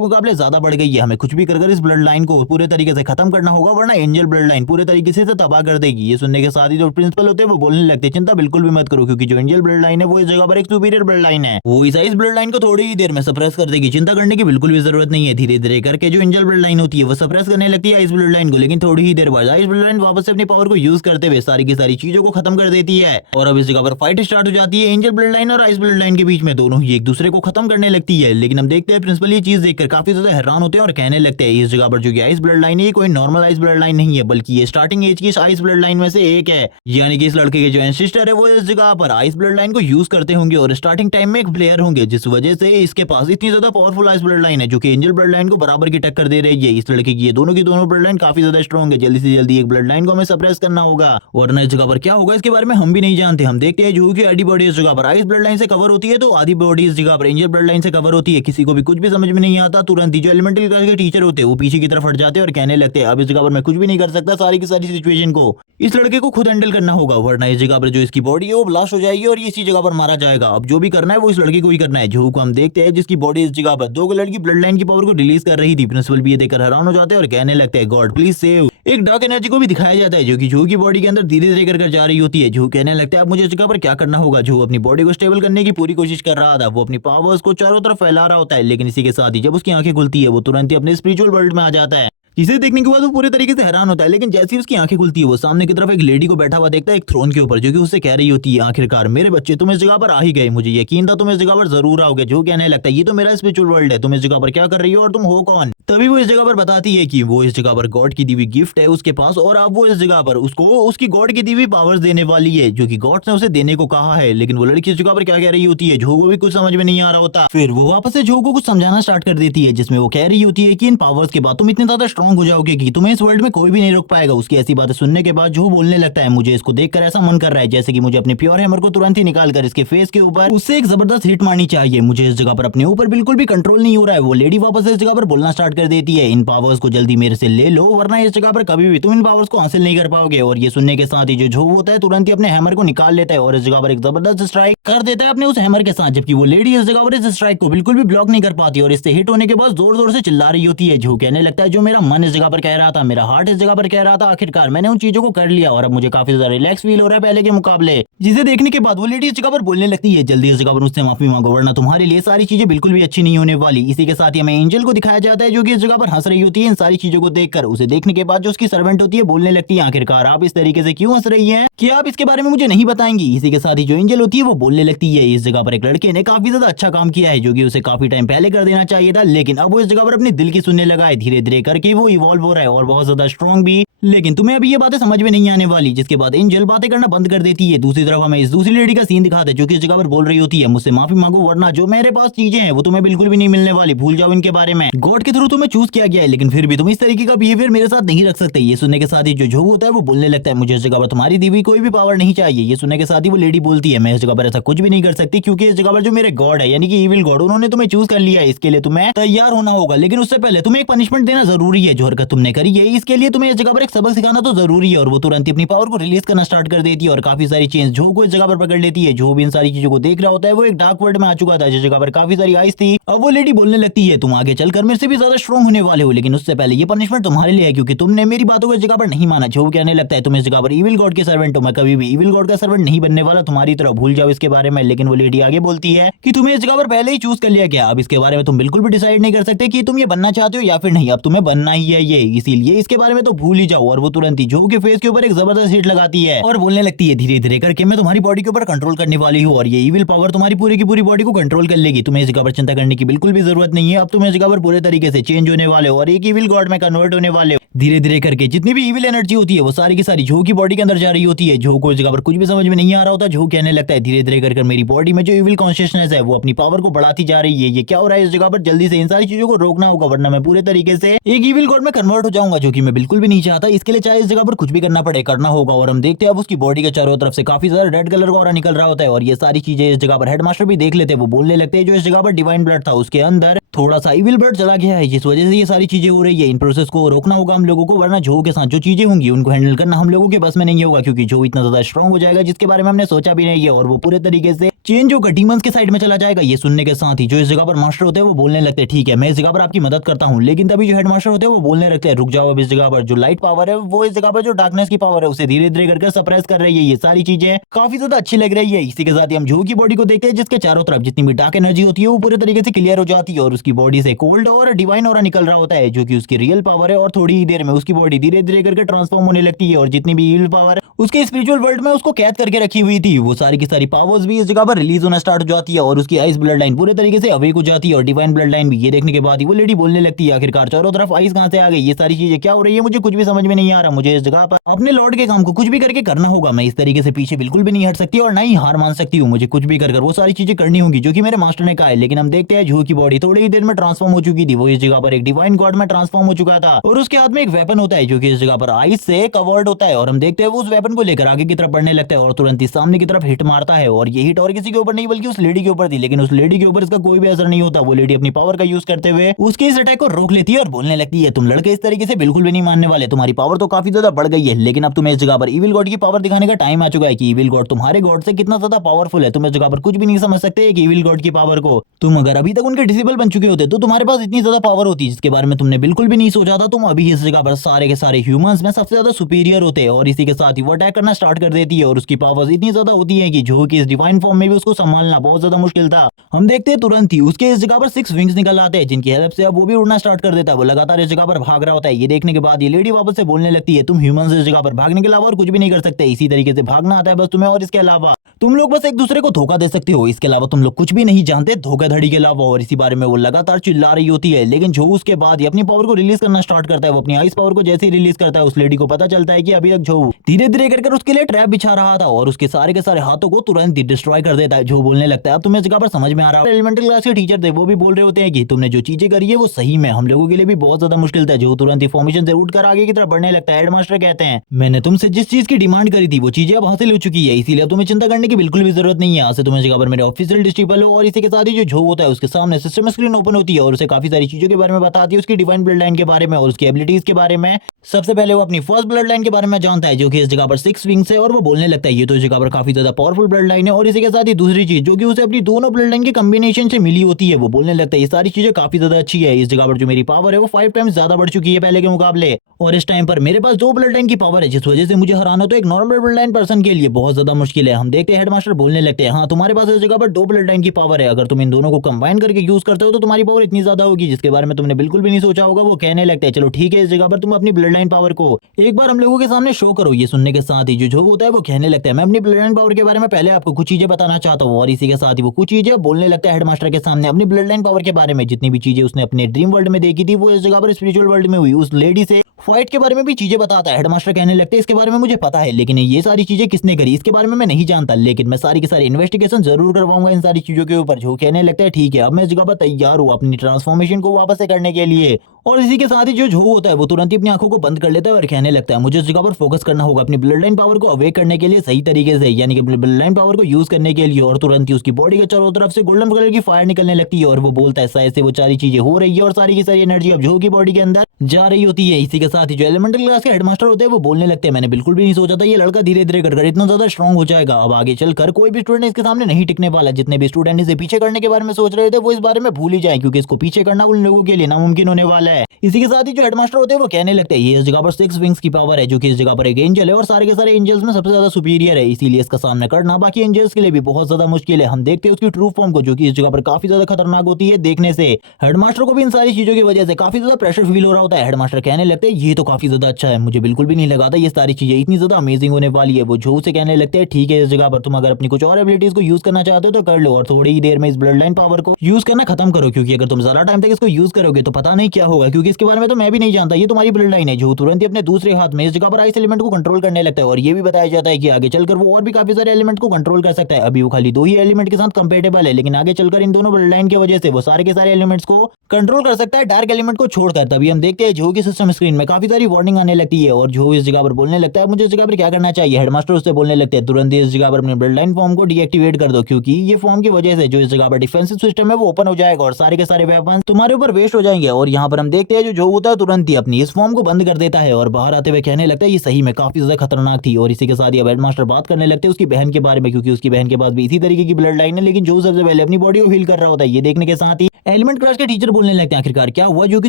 मुकाबले ज्यादा बढ़ गई है। हमें कुछ भी कर इस ब्लड लाइन को पूरे तरीके से खत्म करना होगा वरना एंजल ब्लड लाइन पूरे तरीके से तबाह कर देगी। ये सुनने के साथ ही जो प्रिंसिपल होते हैं वो बोलने लगते हैं चिंता बिल्कुल भी मत करो क्योंकि जो एंजल ब्लड लाइन है वो इस जगह पर एक सुपीरियर ब्लड लाइन है, वो इस ब्लड लाइन को थोड़ी ही देर में सप्रेस कर देगी। चिंता करने की बिल्कुल भी जरूरत नहीं है, धीरे धीरे करके जो एंजल ब्लड लाइन होती है वो सप्रेस करने लगती है इस ब्लड लाइन को, लेकिन थोड़ी ही देर बाद इस ब्लड लाइन वापस से अपनी पावर को यूज करते हुए सारी की सारी चीजों को खत्म कर देती है और अब इस जगह पर फाइट स्टार्ट हो जाती है एंजल ब्लड लाइन और आइस ब्लड लाइन के बीच में। दोनों ही एक दूसरे को खत्म करने लगती है, लेकिन हम देखते हैं प्रिंसिपल ये चीज देखकर काफी ज्यादा हैरान होते हैं और कहने लगते हैं इस जगह पर जो आइस ब्लड लाइन है कोई नॉर्मल आइस ब्लड लाइन नहीं है बल्कि ये स्टार्टिंग एज की आइस ब्लड लाइन में से एक है, यानी कि इस लड़के के जो एंसेस्टर है वो इस जगह पर आइस ब्लड लाइन को यूज करते होंगे और स्टार्टिंग टाइम में एक प्लेयर होंगे, जिस वजह से इसके पास इतनी ज्यादा पावरफुल आइस ब्लड लाइन है जो कि एंजल ब्लड लाइन को बराबर की टक्कर दे रही है। इस लड़के की दोनों ब्लड लाइन काफी ज्यादा स्ट्रॉन्ग है, जल्दी से जल्दी एक ब्लड लाइन को हमें सप्रेस करना होगा वरना इस जगह पर क्या होगा इसके बारे में हम भी नहीं जानते। हम देखते हैं जो की आधी बॉडी इस जगह पर आइस ब्लड लाइन से कवर होती है तो आधी बॉडी इस जगह पर एंजल ब्लड लाइन से कवर होती है। किसी को भी कुछ भी समझ में नहीं आता, तुरंत ही जो एलिमेंटल क्लास के टीचर होते हैं वो पीछे की तरफ हट जाते हैं और कहने लगते हैं अब इस जगह पर मैं कुछ भी नहीं कर सकता, सारी की सारी सिचुएशन को इस लड़के को खुद हैंडल करना होगा वरना इस जगह पर जो इसकी बॉडी है वो ब्लास्ट हो जाएगी और इसी जगह पर मारा जाएगा। अब जो भी करना है वो इस लड़के को ही करना है। जो को हम देखते हैं जिसकी बॉडी इस जगह पर दो कलर की ब्लड लाइन की पावर को रिलीज कर रही थी। प्रिंसिपल भी ये देखकर हैरान हो जाते हैं और कहने लगते हैं गॉड प्लीज सेव। एक डार्क एनर्जी को भी दिखाया जाता है जो की बॉडी के अंदर धीरे धीरे कर जा रही होती है। जो कहने लगता है अब मुझे इस जगह पर क्या करना होगा। जो अपनी बॉडी को स्टेबल करने की पूरी कोशिश कर रहा था, वो अपनी पावर्स को चारों तरफ फैला रहा होता है, लेकिन इसी के साथ ही जब उसकी आंखें खुलती है वो तुरंत ही अपने स्पिरिचुअल वर्ल्ड में आ जाता है, जिसे देखने के बाद वो पूरे तरीके से हैरान होता है। लेकिन जैसे ही उसकी आंखें खुलती है वो सामने की तरफ एक लेडी को बैठा हुआ देखता है एक थ्रोन के ऊपर, जो कि उससे कह रही होती है आखिरकार मेरे बच्चे तुम इस जगह पर आ ही गए, मुझे यकीन था तुम इस जगह पर जरूर आओगे। जो कहने लगता है ये तो मेरा स्पिरिचुअल वर्ल्ड है, तुम इस जगह पर क्या कर रही हो और तुम हो कौन। तभी वो इस जगह पर बताती है कि वो इस जगह पर गॉड की दी हुई गिफ्ट है उसके पास और अब वो इस जगह पर उसको उसकी गॉड की दी हुई पावर्स देने वाली है जो कि गॉड ने उसे देने को कहा है। लेकिन वो लड़की इस जगह पर क्या कह रही होती है जो को भी कुछ समझ में नहीं आ रहा होता। फिर वो वापस से जो को कुछ समझाना स्टार्ट कर देती है जिसमें वो कह रही होती है कि इन पावर्स के बाद तुम इतने ज्यादा स्ट्रॉन्ग हो जाओगे कि तुम्हें इस वर्ल्ड में कोई भी नहीं रोक पाएगा। उसकी ऐसी बातें सुनने के बाद जो बोलने लगता है मुझे इसको देखकर ऐसा मन कर रहा है जैसे कि मुझे अपने प्योर हैमर को तुरंत ही निकाल कर इसके फेस के ऊपर उससे एक जबरदस्त हिट मारनी चाहिए। मुझे इस जगह पर अपने ऊपर बिल्कुल भी कंट्रोल नहीं हो रहा है। वो लेडी वापस इस जगह पर बोलना स्टार्ट कर देती है इन पावर्स को जल्दी मेरे से ले लो वरना इस जगह पर कभी भी तुम इन पावर्स को हासिल नहीं कर पाओगे। और ये सुनने के साथ ही जो झोव होता है तुरंत ही अपने हैमर को निकाल लेता है और इस जगह पर एक जबरदस्त स्ट्राइक कर देता है अपने उस हैमर के साथ, जबकि वो लेडी इस जगह पर इस स्ट्राइक को बिल्कुल भी ब्लॉक नहीं कर पाती और इससे हिट होने के बाद जोर जोर से चिल्ला रही होती है। जो कहने लगता है जो मेरा मन इस जगह पर कह रहा था, मेरा हार्ट इस जगह पर कह रहा था, आखिरकार मैंने उन चीजों को कर लिया और अब मुझे काफी ज्यादा रिलैक्स फील हो रहा है पहले के मुकाबले। जिसे देखने के बाद वो लेडी इस जगह पर बोलने लगती है जल्दी इस जगह पर उससे माफी मांगो वरना तुम्हारे लिए सारी चीजें बिल्कुल भी अच्छी नहीं होने वाली। इसी के साथ ही हमें एंजल को दिखाया जाता है जो कि इस जगह पर हंस रही होती है इन सारी चीजों को देखकर। उसे देखने के बाद जो उसकी सर्वेंट होती है बोलने लगती है आखिरकार आप इस तरीके से क्यों हंस रही हैं, कि आप इसके बारे में मुझे नहीं बताएंगी। इसी के साथ ही जो एंजल होती है वो बोलने लगती है इस जगह पर एक लड़के ने काफी ज्यादा अच्छा काम किया है जो कि उसे काफी टाइम पहले कर देना चाहिए था, लेकिन अब वो इस जगह पर अपने दिल की सुनने लगा है। धीरे धीरे करके वो इवॉल्व हो रहा है और बहुत ज्यादा स्ट्रॉन्ग भी, लेकिन तुम्हें अभी ये बातें समझ में नहीं आने वाली। जिसके बाद एंजल बातें करना बंद कर देती है। दूसरी तरफ हमें इस दूसरी लेडी का सीन दिखाते हैं जो कि इस जगह पर बोल रही होती है मुझसे माफी मांगो वरना जो मेरे पास चीजें हैं वो तुम्हें बिल्कुल भी नहीं मिलने वाली, भूल जाओ इनके बारे में। गॉड के थ्रू तुम्हें चूज किया गया है लेकिन फिर भी तुम इस तरीके का बिहेवियर मेरे साथ नहीं रख सकते। ये सुनने के साथ ही जो झोग होता है वो बोलने लगता है मुझे इस जगह पर तुम्हारी दी हुई कोई भी पावर नहीं चाहिए। ये सुनने के साथ ही वो लेडी बोलती है मैं इस जगह पर ऐसा कुछ भी नहीं कर सकती क्योंकि इस जगह पर जो मेरे गॉड है यानी कि इविल गॉड उन्होंने तुम्हें चूज कर लिया है, इसके लिए तुम्हें तैयार होना होगा। लेकिन उससे पहले तुम्हें एक पनिशमेंट देना जरूरी है। जो हरकत तुमने करी है इसके लिए तुम्हें इस जगह पर एक सबक सिखाना तो जरूरी है। और वो तुरंत अपनी पावर को रिलीज करना स्टार्ट कर देती है और काफी सारी चेंज जो को इस जगह पर पकड़ लेती है। जो भी इन सारी चीजों को देख रहा होता है वो एक डार्क वर्ल्ड में आ चुका था जिस जगह पर काफी सारी आइस थी। अब वो लेडी बोलने लगती है तुम आगे चलकर मेरे से भी ज्यादा स्ट्रॉन्ग होने वाले हो, लेकिन उससे पहले ये पनिशमेंट तुम्हारे लिए है क्योंकि तुमने मेरी बातों को इस जगह पर नहीं माना। जो कहने लगता है तुम इस जगह पर इविल गॉड के सर्वेंट हो, मैं कभी भी इविल गॉड का सर्वेंट नहीं बनने वाला तुम्हारी तरह, भूल जाओ इसके बारे में। लेकिन वो लेडी आगे बोलती है कि तुम्हें इस जगह पर पहले ही चूज कर लिया गया, अब इसके बारे में तुम बिल्कुल भी डिसाइड नहीं कर सकते कि तुम ये बनना चाहते हो या फिर नहीं, अब तुम्हें बनना ही है ये, इसीलिए इसके बारे में तो भूल ही जाओ। और वो तुरंत ही जो के फेस के ऊपर एक जबरदस्त हिट लगाती है और बोलने लगती है धीरे धीरे करके मैं तुम्हारी बॉडी के ऊपर कंट्रोल करने वाली हूँ और ये इविल पावर तुम्हारी पूरी की पूरी बॉडी को कंट्रोल कर लेगी। तुम्हें इस जगह पर चिंता करने की बिल्कुल भी जरूरत नहीं है। अब तुम इस जगह पर पूरे तरीके से चेंज होने वाले हो और एक इविल गॉड में कन्वर्ट होने वाले हो। धीरे धीरे करके जितनी भी इविल एनर्जी होती है वो सारी की सारी जो की बॉडी के अंदर जा रही होती है। जो को इस जगह पर कुछ भी समझ में नहीं आ रहा होता। जो कहने लगता है धीरे धीरे करके मेरी बॉडी में जो इविल कॉन्शियसनेस है वो अपनी पावर को बढ़ाती जा रही है। ये क्या हो रहा है इस जगह पर? जल्दी से इन सारी चीजों को रोकना होगा वरना मैं पूरे तरीके से एक इविल गॉड में कन्वर्ट हो जाऊंगा, जो कि मैं बिल्कुल भी नहीं चाहता। इसके लिए चाहे इस जगह पर कुछ भी करना पड़े करना होगा। और हम देखते हैं अब उसकी बॉडी के चारों तरफ से काफी ज्यादा रेड कलर का ऑरा निकल रहा होता है और ये सारी चीजें इस जगह पर हेडमास्टर भी देख लेते हैं। वो बोलने लगते हैं जो इस जगह पर डिवाइन ब्लड था उसके अंदर थोड़ा सा इविल ब्लड चला गया है, जिस वजह से ये सारी चीजें हो रही है। इन प्रोसेस को रोकना होगा हम लोगों को वरना जो के साथ जो चीजें होंगी उनको हैंडल करना हम लोगों के बस में नहीं होगा, क्योंकि जो इतना ज्यादा स्ट्रांग हो जाएगा जिसके बारे में हमने सोचा भी नहीं है और वो पूरे तरीके से चेंज होकर डीमंस के साइड में चला जाएगा। ये सुनने के साथ ही जो इस जगह पर मास्टर होते हैं वो बोलने लगते हैं ठीक है मैं इस जगह पर आपकी मदद करता हूँ। लेकिन तभी जो हेडमास्टर होते हैं वो बोलने लगते हैं रुक जाओ, अब इस जगह पर जो लाइट पावर है वो इस जगह पर जो डार्कनेस की पावर है उसे धीरे धीरे करके सप्रेस कर रही है। ये सारी चीजें काफी ज्यादा अच्छी लग रही है। इसी के साथ ही हम जो की बॉडी को देखते हैं जिसके चारों तरफ जितनी भी डार्क एनर्जी होती है वो पूरे तरीके से क्लियर हो जाती है और उसकी बॉडी से कोल्ड और डिवाइन ऑरा निकल रहा होता है जो कि उसकी रियल पावर है। और थोड़ी ही देर में उसकी बॉडी धीरे धीरे करके ट्रांसफॉर्म होने लगती है और जितनी भी इविल पावर उसके स्पिरिचुअल वर्ल्ड में उसको कैद करके रखी हुई थी वो सारी की सारी पावर्स भी इस जगह पर रिलीज होना स्टार्ट हो जाती है और उसकी आइस ब्लड लाइन पूरे तरीके से अवेक हो जाती है और डिवाइन ब्लड लाइन भी। ये देखने के बाद ही वो लेडी बोलने लगती है आखिरकार चारों तरफ आइस कहां से आ गई? ये सारी चीजें क्या हो रही है? मुझे कुछ भी समझ में नहीं आ रहा। मुझे इस जगह पर अपने लॉर्ड के काम को कुछ भी करके करना होगा। मैं इस तरीके से पीछे बिल्कुल भी नहीं हट सकती और ना ही हार मान सकती हूँ। मुझे कुछ भी कर वो सारी चीजें करनी होंगी जो कि मेरे मास्टर ने कहा है। लेकिन हम देखते हैं जो की बॉडी थोड़ी ही देर में ट्रांसफॉर्म हो चुकी थी। वो इस जगह पर एक डिवाइन गॉड में ट्रांसफॉर्म हो चुका था और उसके हाथ में एक वेपन होता है जो कि इस जगह पर आइस से कवर्ड होता है और हम देखते हैं वो उस वेपन को लेकर आगे की तरफ बढ़ने लगता है और तुरंत ही सामने की तरफ हिट मारता है। और ये हिट और किसी के ऊपर नहीं बल्कि उस लेडी के ऊपर थी, लेकिन उस लेडी के ऊपर इसका कोई भी असर नहीं होता। वो लेडी अपनी पावर का यूज करते हुए उसके इस अटैक को रोक लेती है और बोलने लगती है तुम लड़के इस तरीके से बिल्कुल भी नहीं मानने वाले। तुम्हारी पावर तो काफी ज्यादा बढ़ गई है लेकिन अब तुम्हें इस जगह पर इविल गॉड की पावर दिखाने का टाइम आ चुका है कि इविल गॉड तुम्हारे गॉड से कितना ज्यादा पावरफुल है। तुम इस जगह पर कुछ भी नहीं समझ सकते कि इविल गॉड की पावर को। तुम अगर अभी तक उनके डिसेबल बन चुके होते तो तुम्हारे पास इतनी ज्यादा पावर होती जिसके बारे में तुमने बिल्कुल भी नहीं सोचा था। तुम अभी इस जगह पर सारे के सारे ह्यूमंस में सबसे ज्यादा सुपीरियर होते और इसी के साथ ही वो अटैक करना स्टार्ट कर देती है और उसकी पावर्स इतनी ज्यादा होती है कि जो कि इस डिवाइन फॉर्म में भी उसको संभालना बहुत ज्यादा मुश्किल था। हम देखते हैं तुरंत ही उसके इस जगह पर 6 विंग्स निकल आते हैं जिनकी हेल्प से अब वो भी उड़ना स्टार्ट कर देता है। वो लगातार इस जगह पर भाग रहा होता है। ये देखने के बाद ये लेडी वापस से बोलने लगती है तुम ह्यूमंस इस जगह पर भागने के अलावा और कुछ भी नहीं कर सकते। इसी तरीके से भागना आता है बस तुम्हें और इसके अलावा तुम लोग बस एक दूसरे को धोखा दे सकते हो। इसके अलावा तुम लोग कुछ भी नहीं जानते धोखाधड़ी के अलावा। और इसी बारे में वो लगातार चिल्ला रही होती है। लेकिन जो उसके बाद ये अपनी पावर को रिलीज करना स्टार्ट करता है। वो अपनी आइस पावर को जैसे ही रिलीज करता है उस लेडी को पता चलता है कि अभी तक जो धीरे धीरे कर उसके लिए ट्रैप बिछा रहा था और उसके सारे के सारे हाथों को तुरंत ही डिस्ट्रॉय कर देता है। जो बोलने लगता है अब तुम्हें इस जगह पर समझ में आ रहा है। एलिमेंटल क्लास के टीचर थे वो भी बोल रहे होते हैं कि तुमने जो चीजें करी है वो सही में हम लोगों के लिए भी बहुत ज्यादा मुश्किल था। जो तुरंत ही फॉर्मेशन से उठकर आगे की तरफ बढ़ने लगता है। हेडमास्टर कहते हैं मैंने तुमसे जिस चीज की डिमांड करी थी वो चीजें अब हासिल हो चुकी है, इसीलिए तुम्हें चिंता करने की बिल्कुल भी जरूरत नहीं है। यहाँ से तुम्हें जगह पर मेरे ऑफिशियल डिस्ट्रिपल हो और इसी के साथ ही जो होता है उसके सामने सिस्टम स्क्रीन ओपन होती है और उसे काफी सारी चीजों के बारे में बताती है, उसकी डिवाइन ब्लड लाइन के बारे में और उसकी एबिलिटीज के बारे में। सबसे पहले वो अपनी फर्स्ट ब्लड लाइन के बारे में जानता है जो कि इस जगह पर 6 विंग्स है और वो बोलने लगता है ये तो इस जगह पर काफी ज्यादा पावरफुल ब्लड लाइन है। और इसी के साथ ही दूसरी चीज जो कि उसे अपनी दोनों ब्लड लाइन के कॉम्बिनेशन से मिली होती है। वो बोलने लगता है ये सारी चीजें काफी ज्यादा अच्छी है। इस जगह पर जो मेरी पावर है वो 5 टाइम्स ज्यादा बढ़ चुकी है पहले के मुकाबले और इस टाइम पर मेरे पास 2 ब्लड लाइन की पावर है जिस वजह से मुझे हराना तो एक नॉर्मल ब्लड लाइन पर्सन के लिए बहुत ज्यादा मुश्किल है। हम देखते हैं हेडमास्टर बोलने लगते हैं हाँ तुम्हारे पास इस जगह पर 2 ब्लड लाइन की पावर है, अगर तुम इन दोनों को कंबाइन करके यूज करते हो तो तुम्हारी पावर इतनी ज्यादा होगी जिसके बारे में तुमने बिल्कुल भी नहीं सोचा होगा। वो कहने लगते हैं चलो ठीक है इस जगह पर तुम अपनी ब्लड लाइन पावर को एक बार हम लोगों के सामने शो करो। ये सुनने के साथ ही जो होता है वो कहने लगता है मैं अपनी ब्लड लाइन पावर के बारे में पहले आपको कुछ चीजें बताना चाहता हूँ। और इसी के साथ ही वो कुछ चीजें बोलने लगता है हेडमास्टर के सामने अपनी ब्लड लाइन पावर के बारे में। जितनी भी चीजें उसने अपने ड्रीम वर्ल्ड में देखी थी वो इस जगह पर स्पिरिचुअल वर्ल्ड में हुई। उस लेडी से फाइट के बारे में भी चीजें बताता है। हेडमास्टर कहने लगते हैं इसके बारे में मुझे पता है लेकिन ये सारी चीजें किसने करी इसके बारे में मैं नहीं जानता, लेकिन मैं सारी की सारी इन्वेस्टिगेशन जरूर करवाऊंगा इन सारी चीजों के ऊपर। जो कहने लगता है ठीक है अब मैं इस जगह पर तैयार हूँ अपनी ट्रांसफॉर्मेशन को वापस से करने के लिए। और इसी के साथ ही जो होता है वो तुरंत ही अपनी आंखों को बंद कर लेता है और कहने लगता है मुझे इस जगह पर फोकस करना होगा अपनी ब्लड लाइन पावर को अवेक करने के लिए सही तरीके से, यानी कि अपनी ब्लड लाइन पावर को यूज करने के लिए। और तुरंत ही उसकी बॉडी के चारों तरफ से गोल्डन कलर की फायर निकलने लगती है और वो बोलता है ऐसे वो सारी चीजें हो रही है और सारी की सारी एनर्जी अब जो की बॉडी के अंदर जा रही होती है। इसी के साथ ही जो एलिमेंटल क्लास के हेडमास्टर होते हैं वो बोलने लगते हैं मैंने बिल्कुल भी नहीं सोचा था ये लड़का धीरे धीरे कर इतना ज्यादा स्ट्रांग हो जाएगा। अब आगे चलकर कोई भी स्टूडेंट इसके सामने नहीं टिकने वाला। जितने भी स्टूडेंट इसे पीछे करने के बारे में सोच रहे थे वो इस बारे में भूल ही जाए क्योंकि इसको पीछे करना उन लोगों के लिए नामुमकिन होने वाला है। इसी के साथ ही जो हेडमास्टर होते हैं वो कहने लगते हैं ये इस जगह पर 6 विंग्स की पावर है, जो कि इस जगह पर एक एंजल है और सारे के सारे एंजल्स में सबसे ज्यादा सुपीरियर है, इसीलिए इसका सामना करना बाकी एंजल्स के लिए भी बहुत ज्यादा मुश्किल है। हम देखते हैं उसकी ट्रू फॉर्म को, जो कि इस जगह पर काफी ज्यादा खतरनाक होती है देखने से। हेडमास्टर को भी इन सारी चीजों की वजह से काफी ज्यादा प्रेशर फील हो रहा होता है। हेडमास्टर कहने लगते हैं ये तो काफी ज्यादा अच्छा है, मुझे बिल्कुल भी नहीं लगा था ये सारी चीजें इतनी ज्यादा अमेजिंग होने वाली है। वो जो से कहने लगते हैं ठीक है, इस जगह पर तुम अगर अपनी कुछ और एबिलिटीज को यूज करना चाहते हो तो कर लो और थोड़ी ही देर में इस ब्लड लाइन पावर को यूज करना खत्म करो, क्योंकि अगर तुम ज्यादा टाइम तक इसको यूज करोगे तो पता नहीं क्या होगा, क्योंकि इसके बारे में तो मैं भी नहीं जानता। ये तुम्हारी ब्लड लाइन है। जो तुरंत ही अपने दूसरे हाथ में इस जगह पर आइस एलिमेंट को कंट्रोल करने लगता है और ये भी बताया जाता है कि आगे चलकर वो और भी काफी सारे एलिमेंट को कंट्रोल कर सकता है। अभी वो खाली 2 ही एलिमेंट के साथ कंपेटेबल है, लेकिन आगे चलकर इन दोनों ब्लड लाइन की वजह से वो सारे के सारे एलिमेंट्स को कंट्रोल कर सकता है डार्क एलिमेंट को छोड़कर। तभी हम देखते हैं जो की सिस्टम स्क्रीन में काफी सारी वार्निंग आने लगती है और जो इस जगह पर बोलने लगता है मुझे इस जगह पर क्या करना चाहिए। हेडमास्टर उससे बोलने लगते हैं तुरंत इस जगह पर अपने ब्लड लाइन फॉर्म को डीएक्टिवेट कर दो, क्योंकि ये फॉर्म की वजह से जो इस जगह पर डिफेंसिव सिस्टम है वो ओपन हो जाएगा और सारे के सारे वेपन तुम्हारे ऊपर वेस्ट हो जाएंगे। और यहाँ पर हम देखते हैं जो होता है तुरंत ही अपनी इस फॉर्म को बंद कर देता है और बाहर आते हुए कहने लगता है ये सही में काफी ज्यादा खतरनाक थी। और इसी के साथ ही अब हेडमास्टर बात करने लगते हैं उसकी बहन के बारे में, क्योंकि उसकी बहन के पास भी इसी तरीके की ब्लड लाइन है, लेकिन जो सबसे पहले अपनी बॉडी को हील कर रहा होता है। ये देखने के साथ ही एलिमेंट क्रश के टीचर बोलने लगते हैं आखिरकार क्या हुआ जो कि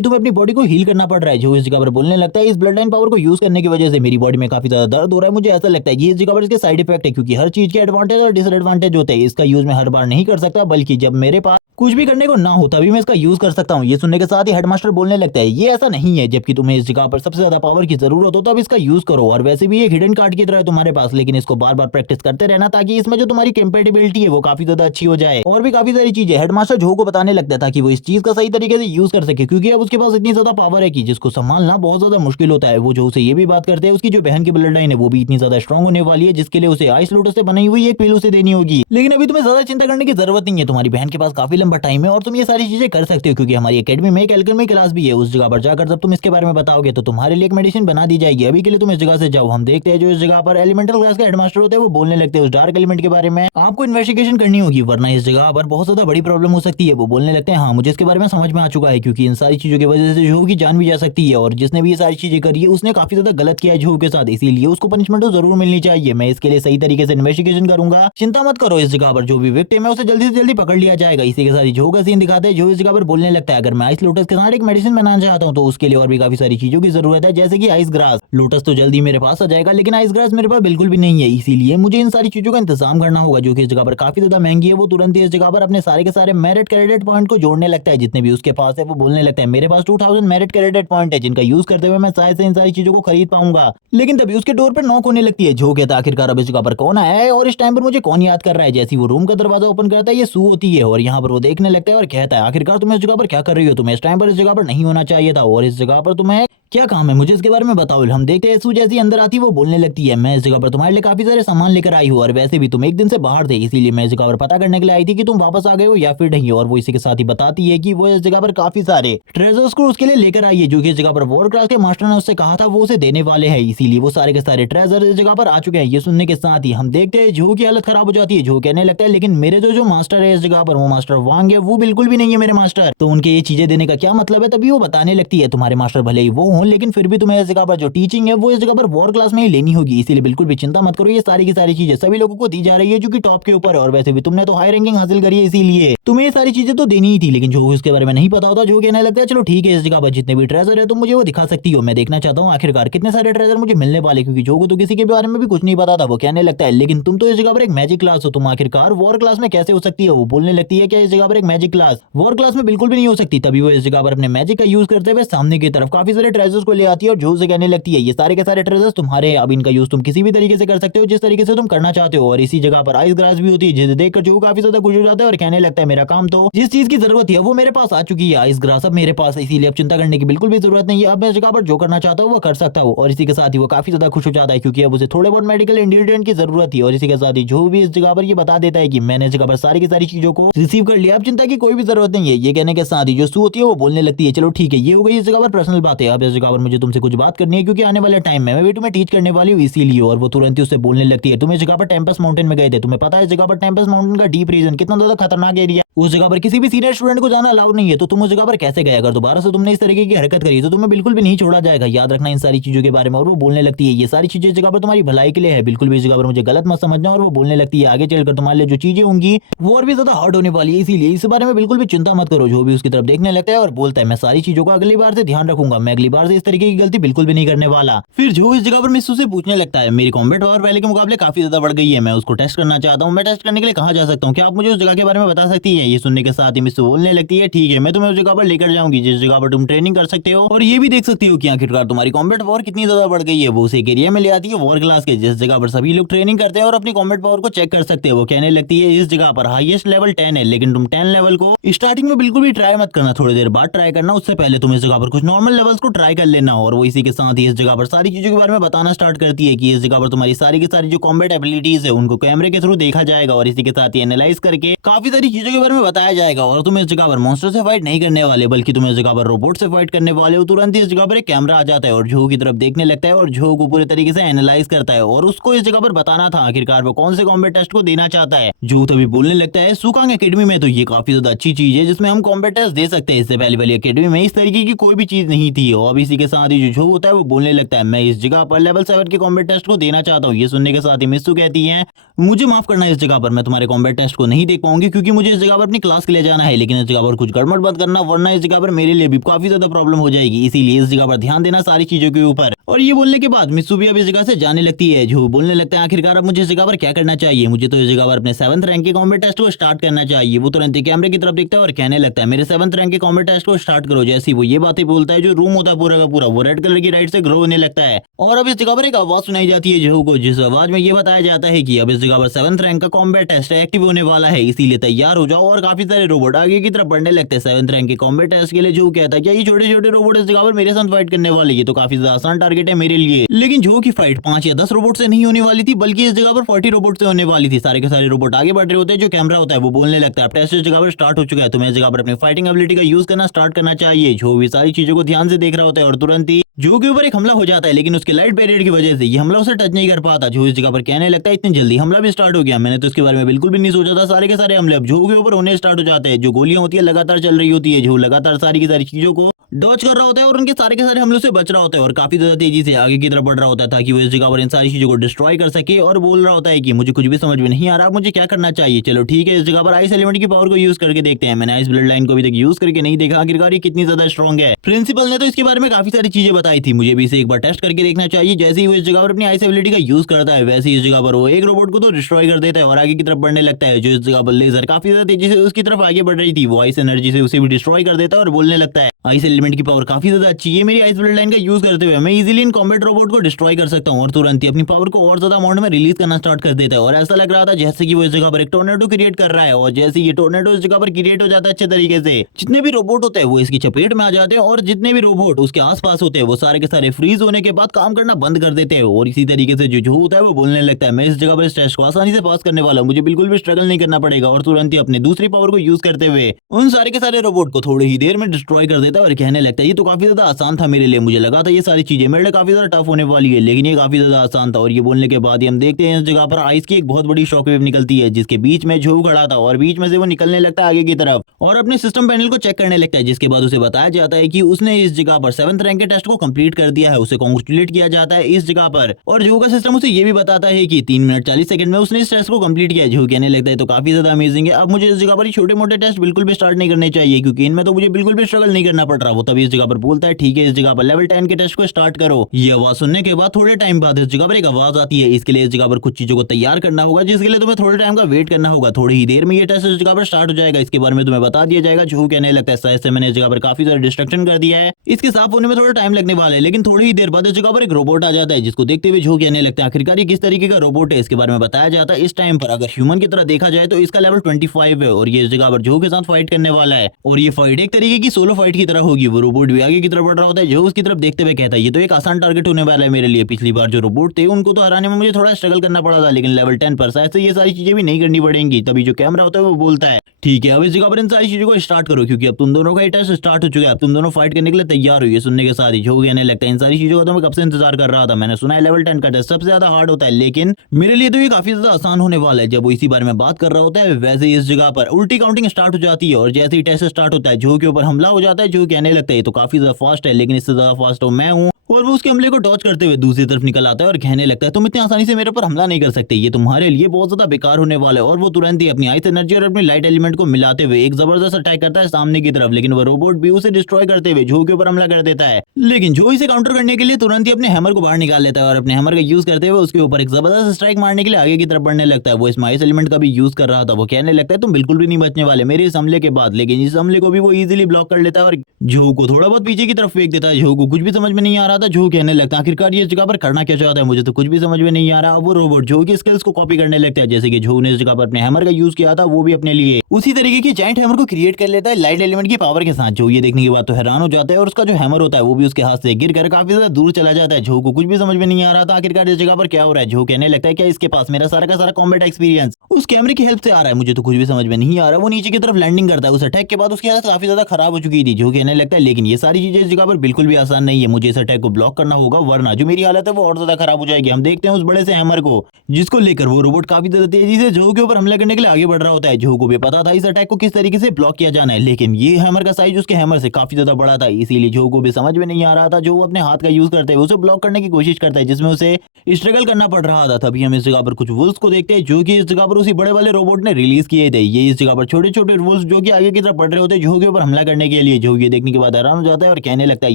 तुम्हें अपनी बॉडी को हील करना पड़ रहा है। जो इस जगह पर बोलने लगता है इस ब्लड लाइन पावर को यूज करने की वजह से मेरी बॉडी में काफी ज्यादा दर्द हो रहा है, मुझे ऐसा लगता है ये इस जगह पर इसके साइड इफेक्ट है, क्योंकि हर चीज के एडवांटेज और डिसएडवांटेज होते हैं। इसका यूज मैं हर बार नहीं कर सकता, बल्कि जब मेरे पास कुछ भी करने को ना हो तभी मैं इसका यूज कर सकता हूँ। ये सुनने के साथ ही हेडमास्टर बोलने लगता है ये ऐसा नहीं है, जबकि तुम्हें इस जगह पर सबसे ज्यादा पावर की जरूरत हो तब इसका यूज करो, और वैसे भी ये हिडन कार्ड की तरह है तुम्हारे पास, लेकिन इसको बार बार प्रैक्टिस करते रहना ताकि इसमें जो तुम्हारी कंपेटिबिलिटी है वो काफी ज्यादा अच्छी हो जाए। और भी काफी सारी चीजें हेडमास्टर जो को बताने लगता है ताकि वो इस चीज का सही तरीके से यूज कर सके, क्योंकि अब उसके पास इतनी ज्यादा पावर है कि जिसको संभालना बहुत ज्यादा मुश्किल होता है। वो जो उसे ये भी बात करते हैं उसकी जो बहन की ब्लड लाइन है वो भी इतनी ज्यादा स्ट्रॉन्ग होने वाली है, जिसके लिए उसे आइस लोटस से बनी हुई एक पिल उसे देनी होगी। लेकिन अभी तुम्हें ज्यादा चिंता करने की जरूरत नहीं है, तुम्हारी बहन के पास काफी लंबा टाइम है और तुम ये सारी चीजें कर सकते हो, क्योंकि हमारी एकेडमी में एक एल्केमी क्लास भी है। उस जगह पर जाकर जब तुम इसके बारे में बताओगे तो तुम्हारे लिए एक मेडिसिन बना दी जाएगी। अभी के लिए तुम इस जगह से जाओ। हम देखते हैं जो इस जगह पर एलिमेंटल क्लास के हेडमास्टर होते हैं वो बोलने लगते हैं उस डार्क एलिमेंट के बारे में आपको इन्वेस्टिगेशन करनी होगी, वरना इस जगह पर बहुत ज्यादा बड़ी प्रॉब्लम हो सकती है। वो बोलने लगते हैं हाँ मुझे इसके बारे में समझ में आ चुका है, क्योंकि इन सारी चीजों की वजह से जो की जान भी जा सकती है, और जिसने भी ये सारी चीजें करी है उसने काफी ज्यादा गलत किया है जो के साथ, इसीलिए उसको पनिशमेंट तो जरूर मिलनी चाहिए। मैं इसके लिए सही तरीके से इन्वेस्टिगेशन करूंगा, चिंता मत करो। इस जगह पर जो भी विक्टिम है उसे जल्दी से जल्दी पकड़ लिया जाएगा। इसी के साथ ही जो का सीन दिखाते हैं जो इस जगह पर बोलने लगता है अगर मैं आइस लोटस के साथ एक मेडिसिन बनाना चाहता हूँ तो उसके लिए और भी काफी सारी चीजों की जरूरत है, जैसे कि आइस ग्रास। लोटस तो जल्दी मेरे पास आ जाएगा, लेकिन आइस ग्रास मेरे पास बिल्कुल भी नहीं है, इसीलिए मुझे इन सारी चीजों का इंतजाम करना होगा जो कि इस जगह पर काफी ज्यादा महंगी है। वो तुरंत ही इस जगह पर अपने सारे के सारे मेरिट क्रेडिट पॉइंट को जोड़ने लगता है जितने भी उसके पास है। वो बोलने लगता है मेरे पास 2000 मेरिट क्रेडिट पॉइंट है, जिनका यूज करते हुए मैं शायद से इन सारी चीजों को खरीद पाऊंगा। लेकिन तभी उसके डोर पर नॉक होने लगती है। जो कहता है आखिरकार अब इस जगह पर कौन आया है और इस टाइम पर मुझे कौन याद कर रहा है। जैसी वो रूम का दरवाजा ओपन करता है ये सू होती है और यहाँ पर वो देखने लगता है और कहता है आखिरकार तुम इस जगह पर क्या कर रही हो, तुम्हें इस टाइम पर इस जगह पर नहीं होना चाहिए था, और इस जगह पर तुम्हें क्या काम है, मुझे इसके बारे में बताओ। हम देखते हैं सू जैसी अंदर आती है वो बोलने लगती है मैं इस जगह पर तुम्हारे लिए काफी सारे सामान लेकर आई हूँ, और वैसे भी तुम एक दिन से बाहर थे, इसीलिए मैं इस जगह पर पता करने के लिए आई थी कि तुम वापस आ गए हो या फिर नहीं। और वो इसी के साथ ही बताती है कि वो इस जगह पर काफी सारे ट्रेजर्स को उसके लिए लेकर आई है, जो कि इस जगह पर वॉर क्लास के मास्टर ने उससे कहा था वो उसे देने वाले हैं, इसीलिए वो सारे के सारे ट्रेजर इस जगह पर आ चुके हैं। ये सुनने के साथ ही हम देखते हैं जो की हालत खराब हो जाती है। जो कहने लगता है लेकिन मेरे जो मास्टर है इस जगह पर वो मास्टर वांग है, वो बिल्कुल भी नहीं है मेरे मास्टर, तो उनके ये चीजें देने का क्या मतलब है। तभी वो बताने लगती है तुम्हारे मास्टर भले ही वो हो, लेकिन फिर भी तुम्हें इस जगह पर जो टीचिंग है वो इस जगह पर वॉर क्लास में ही लेनी होगी, इसीलिए बिल्कुल भी चिंता मत करो। ये सारी की सारी चीजें सभी लोगों को दी जा रही है जो कि टॉप के ऊपर है, और वैसे भी तुमने तो हाई रैंकिंग हासिल करी है इसीलिए तुम्हें ये सारी चीजें तो देनी ही थी। लेकिन जो इसके बारे में नहीं पता होता जो कहने लगता है चलो ठीक है इस जगह पर जितने भी ट्रेजर है तुम मुझे वो दिखा सकती हो, मैं देखना चाहता हूँ आखिरकार कितने सारे ट्रेजर मुझे मिलने वाले, क्योंकि जो को तो किसी के बारे में भी कुछ नहीं पता था। वो कहने लगता है लेकिन तुम तो इस जगह पर एक मैजिक क्लास हो, तुम आखिरकार वॉर क्लास में कैसे हो सकती है। वो बोलने लगती है क्या इस जगह पर एक मैजिक क्लास वॉर क्लास में बिल्कुल भी नहीं हो सकती। तभी वो इस जगह पर अपने मैजिक का यूज करते हुए सामने की तरफ काफी सारे ट्रेजर्स को ले आती है और जो से कहने लगती है ये सारे के सारे ट्रेजर्स तुम्हारे, अब इनका यूज तुम किसी भी तरीके से कर सकते हो जिस तरीके से तुम करना चाहते हो। और इसी जगह पर आइस ग्रास भी होती है जिसे देखकर जो काफी ज्यादा खुश हो जाता है और कहने लगता है मेरा काम तो जिस चीज की जरूरत है वो मेरे पास आ चुकी है, आइस ग्रास अब मेरे पास है, इसीलिए अब चिंता करने की बिल्कुल भी जरूरत नहीं है। अब मैं इस जगह पर जो करना चाहता हूँ वो कर सकता हूँ। और इसी के साथ ही वो काफी ज्यादा खुश हो जाता है क्योंकि अब उसे थोड़े बहुत मेडिकल इंग्रेडिएंट की जरूरत थी। और इसी के साथ ही जो भी इस जगह पर ये बता देता है कि मैंने इस जगह पर सारी की सारी चीजों को रिसीव कर लिया, अब चिंता की कोई भी जरूरत नहीं है। ये कहने के साथ ही जो सू होती है वो बोलने लगती है चलो ठीक है ये हो गई इस जगह पर पर्सनल बात है, अब इस जगह पर मुझे तुमसे कुछ बात करनी है, क्योंकि आने वाले टाइम में मैं तुम्हें टीच करने वाली हूँ इसीलिए। और वो तुरंत ही उससे बोलने लगती है, तुम इस जगह पर टेम्पस माउंटेन में गए थे, तुम्हें पता है इस जगह पर टेम्पस माउंटेन का डीप रीजन कितना ज्यादा खतरनाक एरिया, उस जगह पर किसी भी सीनियर स्टूडेंट को जाना अलाउड नहीं है, तो तुम उस जगह पर कैसे गए? अगर दोबारा से तुमने इस तरीके की हरकत करी तो तुम्हें बिल्कुल भी नहीं छोड़ा जाएगा, याद रखना इन सारी चीजों के बारे में। और वो बोलने लगती है, ये सारी चीजें इस जगह पर तुम्हारी भलाई के लिए है, बिल्कुल भी इस जगह पर मुझे गलत मत समझना। और वो बोलने लगती है, आगे चलकर तुम्हारे लिए जो चीजें होंगी वो और भी ज्यादा हार्ड होने वाली है, इसीलिए इस बारे में बिल्कुल भी चिंता मत करो। जो भी उसकी तरफ देखने लगता है और बोलता है, मैं सारी चीजों का अगली बार से ध्यान रखूंगा, मैं अगली बार से इस तरीके की गलती बिल्कुल भी नहीं करने वाला। फिर जो इस जगह पर मिस्सू से पूछने लगता है, मेरी कॉम्बैट पावर पहले के मुकाबले काफी ज्यादा बढ़ गई है, मैं उसको टेस्ट करना चाहता हूँ, मैं टेस्ट करने के लिए कहाँ जा सकता हूँ, क्या आप मुझे उस जगह के बारे में बता सकती है? ये सुनने के साथ ही मिस्सू बोलने लगती है, ठीक है, मैं तुम्हें उस जगह पर लेकर जाऊंगी जिस जगह पर तुम ट्रेनिंग कर सकते हो, और ये भी देख सकती हो कि आखिरकार तुम्हारी कॉम्बैट पावर कितनी ज्यादा बढ़ गई है। वो उसे एक एरिया में ले आती है वॉर क्लास के, जिस जगह पर सभी लोग ट्रेनिंग करते हैं और अपनी कॉम्बैट पावर को चेक कर सकते हैं। वो कहने लगती है, इस जगह पर हाईएस्ट लेवल 10 है, लेकिन तुम 10 लेवल को स्टार्टिंग में बिल्कुल भी ट्राई मत करना, थोड़ी देर बाद ट्राई करना, उससे पहले तुम इस जगह पर कुछ नॉर्मल लेवल्स को ट्राई कर लेना। और वो इसी के साथ ही इस जगह पर सारी चीजों के बारे में बताना स्टार्ट करती है कि इस जगह पर तुम्हारी सारी की सारी जो कॉम्बैट एबिलिटीज है उनको कैमरे के थ्रू देखा जाएगा, और इसी के साथ ही एनालाइज करके काफी सारी चीजों के बारे में बताया जाएगा। और तुम इस जगह पर मॉन्स्टर से फाइट नहीं करने वाले, बल्कि तुम इस जगह पर रोबोट से फाइट करने वाले हो। तुरंत ही इस जगह पर एक कैमरा आ जाता है और जो की तरफ देखने लगता है और जो को पूरे तरीके से एनालाइज करता है, और उसको इस जगह पर बताना था आखिरकार वो कौन से कॉम्बैट टेस्ट को देना चाहता है। जो तभी बोलने लगता है, सुकांग एकेडमी में तो ये काफी ज्यादा अच्छी चीज है जिसमें हम कॉम्बैट टेस्ट दे सकते हैं, इससे पहले वाली एकेडमी में इस तरीके की कोई भी चीज नहीं थी। और अब इसी के साथ ही जो होता है वो बोलने लगता है, मैं इस जगह पर लेवल 7 के कॉम्बैट टेस्ट को देना चाहता हूँ। ये सुनने के साथ ही मिस्सू कहती है, मुझे माफ करना, इस जगह पर मैं तुम्हारे कॉम्बैट टेस्ट को नहीं देख पाऊंगी, क्योंकि मुझे इस जगह पर अपनी क्लास के लिए जाना है, लेकिन इस जगह पर कुछ गड़बड़ मत करना, वरना इस जगह पर मेरे लिए भी काफी ज्यादा प्रॉब्लम हो जाएगी, इसीलिए इस जगह पर ध्यान देना सारी चीजों के ऊपर। और ये बोलने के बाद मिस्सू भी अब इस जगह से जाने लगती है। जो बोलने लगता है, आखिरकार अब मुझे इस जगह पर क्या करना चाहिए? मुझे तो इस जगह पर अपने 7th रैंक के कॉम्बैट टेस्ट को स्टार्ट करना चाहिए। वो तुरंत ही कैमरे की तरफ देखता है और कहने लगता है, मेरे 7th रैंक के कॉम्बैट टेस्ट को स्टार्ट करो। जैसे वो ये बातें बोलता है, जो रूम होता है पूरा का पूरा वो रेड कलर की लाइट से ग्रो होने लगता है, और अब इस जगह पर एक आवाज सुनाई जाती है जो को, जिस आवाज में ये बताया जाता है कि अब इस जगह पर 7th रैंक का कॉम्बैट टेस्ट एक्टिव होने वाला है, इसीलिए तैयार हो जाओ। और काफी सारे रोबोट आगे की तरफ बढ़ने लगते हैं 7th रैंक के कॉम्बैट टेस्ट के लिए। जो कहता है, क्या ये छोटे छोटे रोबोट इस जगह पर मेरे साथ फाइट करने वाले? ये तो काफी ज्यादा आसान टारगेट है मेरे लिए। लेकिन जो की फाइट 5 या 10 रोबोट से नहीं होने वाली थी, बल्कि इस जगह पर 40 रोबोट से होने वाली थी। सारे के सारे रोबोट आगे बढ़ रहे होते हैं। जो कैमरा होता है वो बोलने लगता है, टेस्ट इस जगह पर स्टार्ट हो चुका है, तुम्हें इस जगह पर अपनी फाइटिंग एबिलिटी का यूज करना स्टार्ट करना चाहिए। जो भी सारी चीजों को ध्यान से देख रहा होता है, और तुरंत ही जो के ऊपर एक हमला हो जाता है, लेकिन उसके लाइट बैरियर की वजह से ये हमला उसे टच नहीं कर पाता। जो इस जगह पर कहने लगता है, इतनी जल्दी हमला भी स्टार्ट हो गया, मैंने तो इसके बारे में बिल्कुल भी नहीं सोचा था। सारे के सारे हमले अब जो के ऊपर होने स्टार्ट हो जाते हैं। जो गोलियां होती है लगातार चल रही होती है, जो लगातार सारी की सारी चीजों को डॉज कर रहा होता है और उनके सारे के सारे हमलों से बच रहा होता है, और काफी ज्यादा तेजी से आगे की तरफ बढ़ रहा होता है ताकि वो इस जगह पर इन सारी चीजों को डिस्ट्रॉय कर सके। और बोल रहा होता है कि मुझे कुछ भी समझ में नहीं आ रहा, मुझे क्या करना चाहिए। चलो ठीक है, इस जगह पर आइस एलिमेंट की पावर को यूज करके देखते हैं। मैंने आइस ब्लड लाइन को अभी तक यूज करके नहीं देखा, आखिरकार ये कितनी ज्यादा स्ट्रॉन्ग है। प्रिंसिपल ने तो इसके बारे में काफी सारी चीजें बताई थी, मुझे भी इसे एक बार टेस्ट करके देखना चाहिए। जैसे ही वो इस जगह पर अपनी आइस एबिलिटी का यूज करता है, वैसे ही इस जगह पर वो एक रोबोट को तो डिस्ट्रॉय कर देता है और आगे की तरफ बढ़ने लगता है। जो इस जगह पर लेजर काफी ज्यादा तेजी से उसकी तरफ आगे बढ़ रही थी, वो आइस एनर्जी से उसे भी डिस्ट्रॉय कर देता है और बोलने लगता है, आइस एलिमेंट की पावर काफी ज्यादा अच्छी है, मेरी आइस ब्लड लाइन का यूज करते हुए मैं इजीली इन कॉम्बैट रोबोट को डिस्ट्रॉय कर सकता हूं। और तुरंत ही अपनी पावर को और ज्यादा अमाउंट में रिलीज करना स्टार्ट कर देता है, और ऐसा लग रहा था जैसे कि वो इस जगह पर एक टोर्नेडो क्रिएट कर रहा है। और जैसे ये टोर्नेडो इस जगह पर क्रिएट हो जाता है अच्छे तरीके से, जितने भी रोबोट होते हैं वो इसकी चपेट में आ जाते हैं, और जितने भी रोबोट उसके आसपास होते हैं वो सारे के सारे फ्रीज होने के बाद काम करना बंद कर देते हैं। और इसी तरीके से जो होता है वो बोलने लगता है, मैं इस जगह पर इस टेस्ट को आसानी से पास करने वाला हूं, मुझे बिल्कुल भी स्ट्रगल नहीं करना पड़ेगा। और तुरंत ही अपनी दूसरी पावर को यूज करते हुए उन सारे के सारे रोबोट को थोड़ी ही देर में डिस्ट्रॉय कर देता है, और कहने लगता है, ये तो काफी ज्यादा आसान था मेरे लिए, मुझे लगा था ये सारी चीजें मेरे लिए काफी ज्यादा टफ होने वाली है, लेकिन ये काफी ज्यादा आसान था। और ये बोलने के बाद ही हम देखते हैं इस जगह पर आइस की एक बहुत बड़ी शॉकवेव निकलती है, जिसके बीच में जो खड़ा था, और बीच में से वो निकलने लगता है आगे की तरफ और अपने सिस्टम पैनल को चेक करने लगता है। जिसके बाद उसे बताया जाता है कि उसने इस जगह पर 7th रैंक के टेस्ट को कंप्लीट कर दिया है, उसे कांग्रेचुलेट किया जाता है इस जगह पर। और जो का सिस्टम उसे ये भी बताता है कि 3 मिनट 40 सेकंड में उसने इस टेस्ट को कंप्लीट किया। जो कहने लगता है, तो काफी ज्यादा अमेजिंग है, अब मुझे इस जगह पर छोटे मोटे टेस्ट बिल्कुल भी स्टार्ट नहीं करने चाहिए, क्योंकि इनमें तो मुझे बिल्कुल भी स्ट्रगल नहीं करना पड़ रहा। वो तभी इस जगह पर बोलता है, ठीक है, इस जगह पर लेवल 10 के टेस्ट को स्टार्ट करो। ये आवाज सुनने के बाद थोड़े टाइम बाद इस जगह पर एक आवाज आती है, इसके लिए इस जगह पर कुछ चीजों को तैयार करना होगा, जिसके लिए तुम्हें थोड़े टाइम का वेट करना होगा। थोड़ी ही देर में ये टेस्ट इस जगह पर स्टार्ट हो जाएगा, इसके बारे में तुम्हें बता दिया जाएगा। जो कहने लगता है, शायद से मैंने इस जगह पर काफी सारा डिस्ट्रक्शन कर दिया है, इसके साफ होने में थोड़ा टाइम लगने वाला है। लेकिन थोड़ी ही देर बाद इस जगह पर एक रोबोट आ जाता है, जिसको देखते हुए जो कहने लगता है, आखिरकार ये किस तरीके का रोबोट है, इसके बारे में बताया जाता है। इस टाइम पर अगर ह्यूमन की तरह देखा जाए तो इसका लेवल 25 है, और ये इस जगह पर जो के साथ फाइट करने वाला है, और ये फाइट एक तरीके की सोलो फाइट की तरह होगी। वो रोबोट भी आगे की तरफ बढ़ रहा होता है, जो उसकी तरफ देखते हुए कहता है, ये तो एक आसान टारगेट होने वाला है मेरे लिए। पिछली बार जो रोबोट थे उनको तो हराने में मुझे थोड़ा स्ट्रगल करना पड़ा था, लेकिन लेवल 10 पर शायद से ये सारी चीजें भी नहीं करनी पड़ेंगी। तभी जो कैमरा होता है वो बोलता है, ठीक है, अब इस जगह पर इन सारी चीजों को स्टार्ट करो, क्योंकि अब तुम दोनों का ही टेस्ट स्टार्ट हो चुका है, अब तुम दोनों फाइट करने के लिए तैयार हो। ये सुनने के साथ ही जो कहने लगता है इन सारी चीजों का तो मैं कब से इंतजार कर रहा था। मैंने सुना है लेवल 10 का टेस्ट सबसे ज्यादा हार्ड होता है, लेकिन मेरे लिए तो ये काफी ज्यादा आसान होने वाला है। जब वो इसी बारे में बात कर रहा होता है वैसे ही इस जगह पर उल्टी काउंटिंग स्टार्ट हो जाती है और जैसे ही टेस्ट स्टार्ट होता है जो के ऊपर हमला हो जाता है। जो कहने लगता है ये तो काफी ज्यादा फास्ट है, लेकिन इससे ज्यादा फास्ट तो मैं हूँ। और वो उसके हमले को डॉज करते हुए दूसरी तरफ निकल आता है और कहने लगता है तुम इतनी आसानी से मेरे ऊपर हमला नहीं कर सकते, ये तुम्हारे लिए बहुत ज्यादा बेकार होने वाला है। और वो तुरंत ही अपनी आइस एनर्जी और अपनी लाइट एलिमेंट को मिलाते हुए एक जबरदस्त अटैक करता है सामने की तरफ, लेकिन वो रोबोट भी उसे डिस्ट्रॉय करते हुए जो के ऊपर हमला कर देता है। लेकिन जो इसे काउंटर करने के लिए तुरंत ही अपने हैमर को बाहर निकाल लेता है और अपने हैमर का यूज करते हुए उसके ऊपर एक जबरदस्त स्ट्राइक मारने के लिए आगे की तरफ बढ़ने लगता है। वो इस आइस एलिमेंट का भी यूज कर रहा था। वो कहने लगता है तुम बिल्कुल भी नहीं बचने वाले मेरे इस हमले के बाद, लेकिन इस हमले को भी वो इजीली ब्लॉक कर लेता है और जो को थोड़ा बहुत पीछे की तरफ फेंक देता है। जो को कुछ भी समझ में नहीं आ रहा था। जो कहने लगता है आखिरकार ये इस जगह पर करना क्या चाहता है, मुझे तो कुछ भी समझ में नहीं आ रहा। वो रोबोट जो की स्किल्स को कॉपी करने लगता है, जैसे कि जो ने इस जगह पर अपने हैमर का यूज किया था वो भी अपने लिए उसी तरीके की जायंट हैमर को क्रिएट कर लेता है लाइट एलिमेंट की पावर के साथ। जो ये देखने के बाद तो हैरान हो जाता है और उसका जो हैमर होता है वो भी उसके हाथ से गिर कर काफी ज्यादा दूर चला जाता है। जो को कुछ भी समझ में नहीं आ रहा था आखिरकार इस जगह पर क्या हो रहा है। जो कहने लगता है क्या इसके पास मेरा सारा का सारा कॉम्बैट एक्सपीरियंस उस कैमरे की हेल्प से आ रहा है, मुझे तो कुछ भी समझ में नहीं आ रहा। वो नीचे की तरफ लैंडिंग करता है। उस अटैक के बाद उसकी हालत काफी ज्यादा खराब हो चुकी थी। जो कहने लगता है लेकिन ये सारी चीजें इस जगह पर बिल्कुल भी आसान नहीं है, मुझे इस अटैक को ब्लॉक करना होगा वरना जो मेरी हालत है वो और ज्यादा खराब हो जाएगी। हम देखते हैं उस बड़े से हैमर को जिसको लेकर वो रोबोट काफी ज्यादा तेजी से जो के ऊपर हमला करने के लिए आगे बढ़ रहा होता है। जो को भी पता था इस अटैक को किस तरीके से ब्लॉक किया जाना है, लेकिन ये हैमर का साइज उसके हैमर से काफी ज्यादा बड़ा था, इसीलिए जो को भी समझ में नहीं आ रहा था। जो अपने हाथ का यूज करते हुए उसे ब्लॉक करने की कोशिश करता है जिसमें उसे स्ट्रगल करना पड़ रहा था। तभी हम इस जगह पर कुछ वुल्स को देखते हैं जो कि इस जगह पर उसी बड़े वाले रोबोट ने रिलीज किए थे। ये इस जगह पर छोटे छोटे वुल्स जो कि आगे की तरफ बढ़ रहे होते हैं जो के ऊपर हमला करने के लिए। जो ये देखने के बाद हैरान हो जाता है और कहने लगता है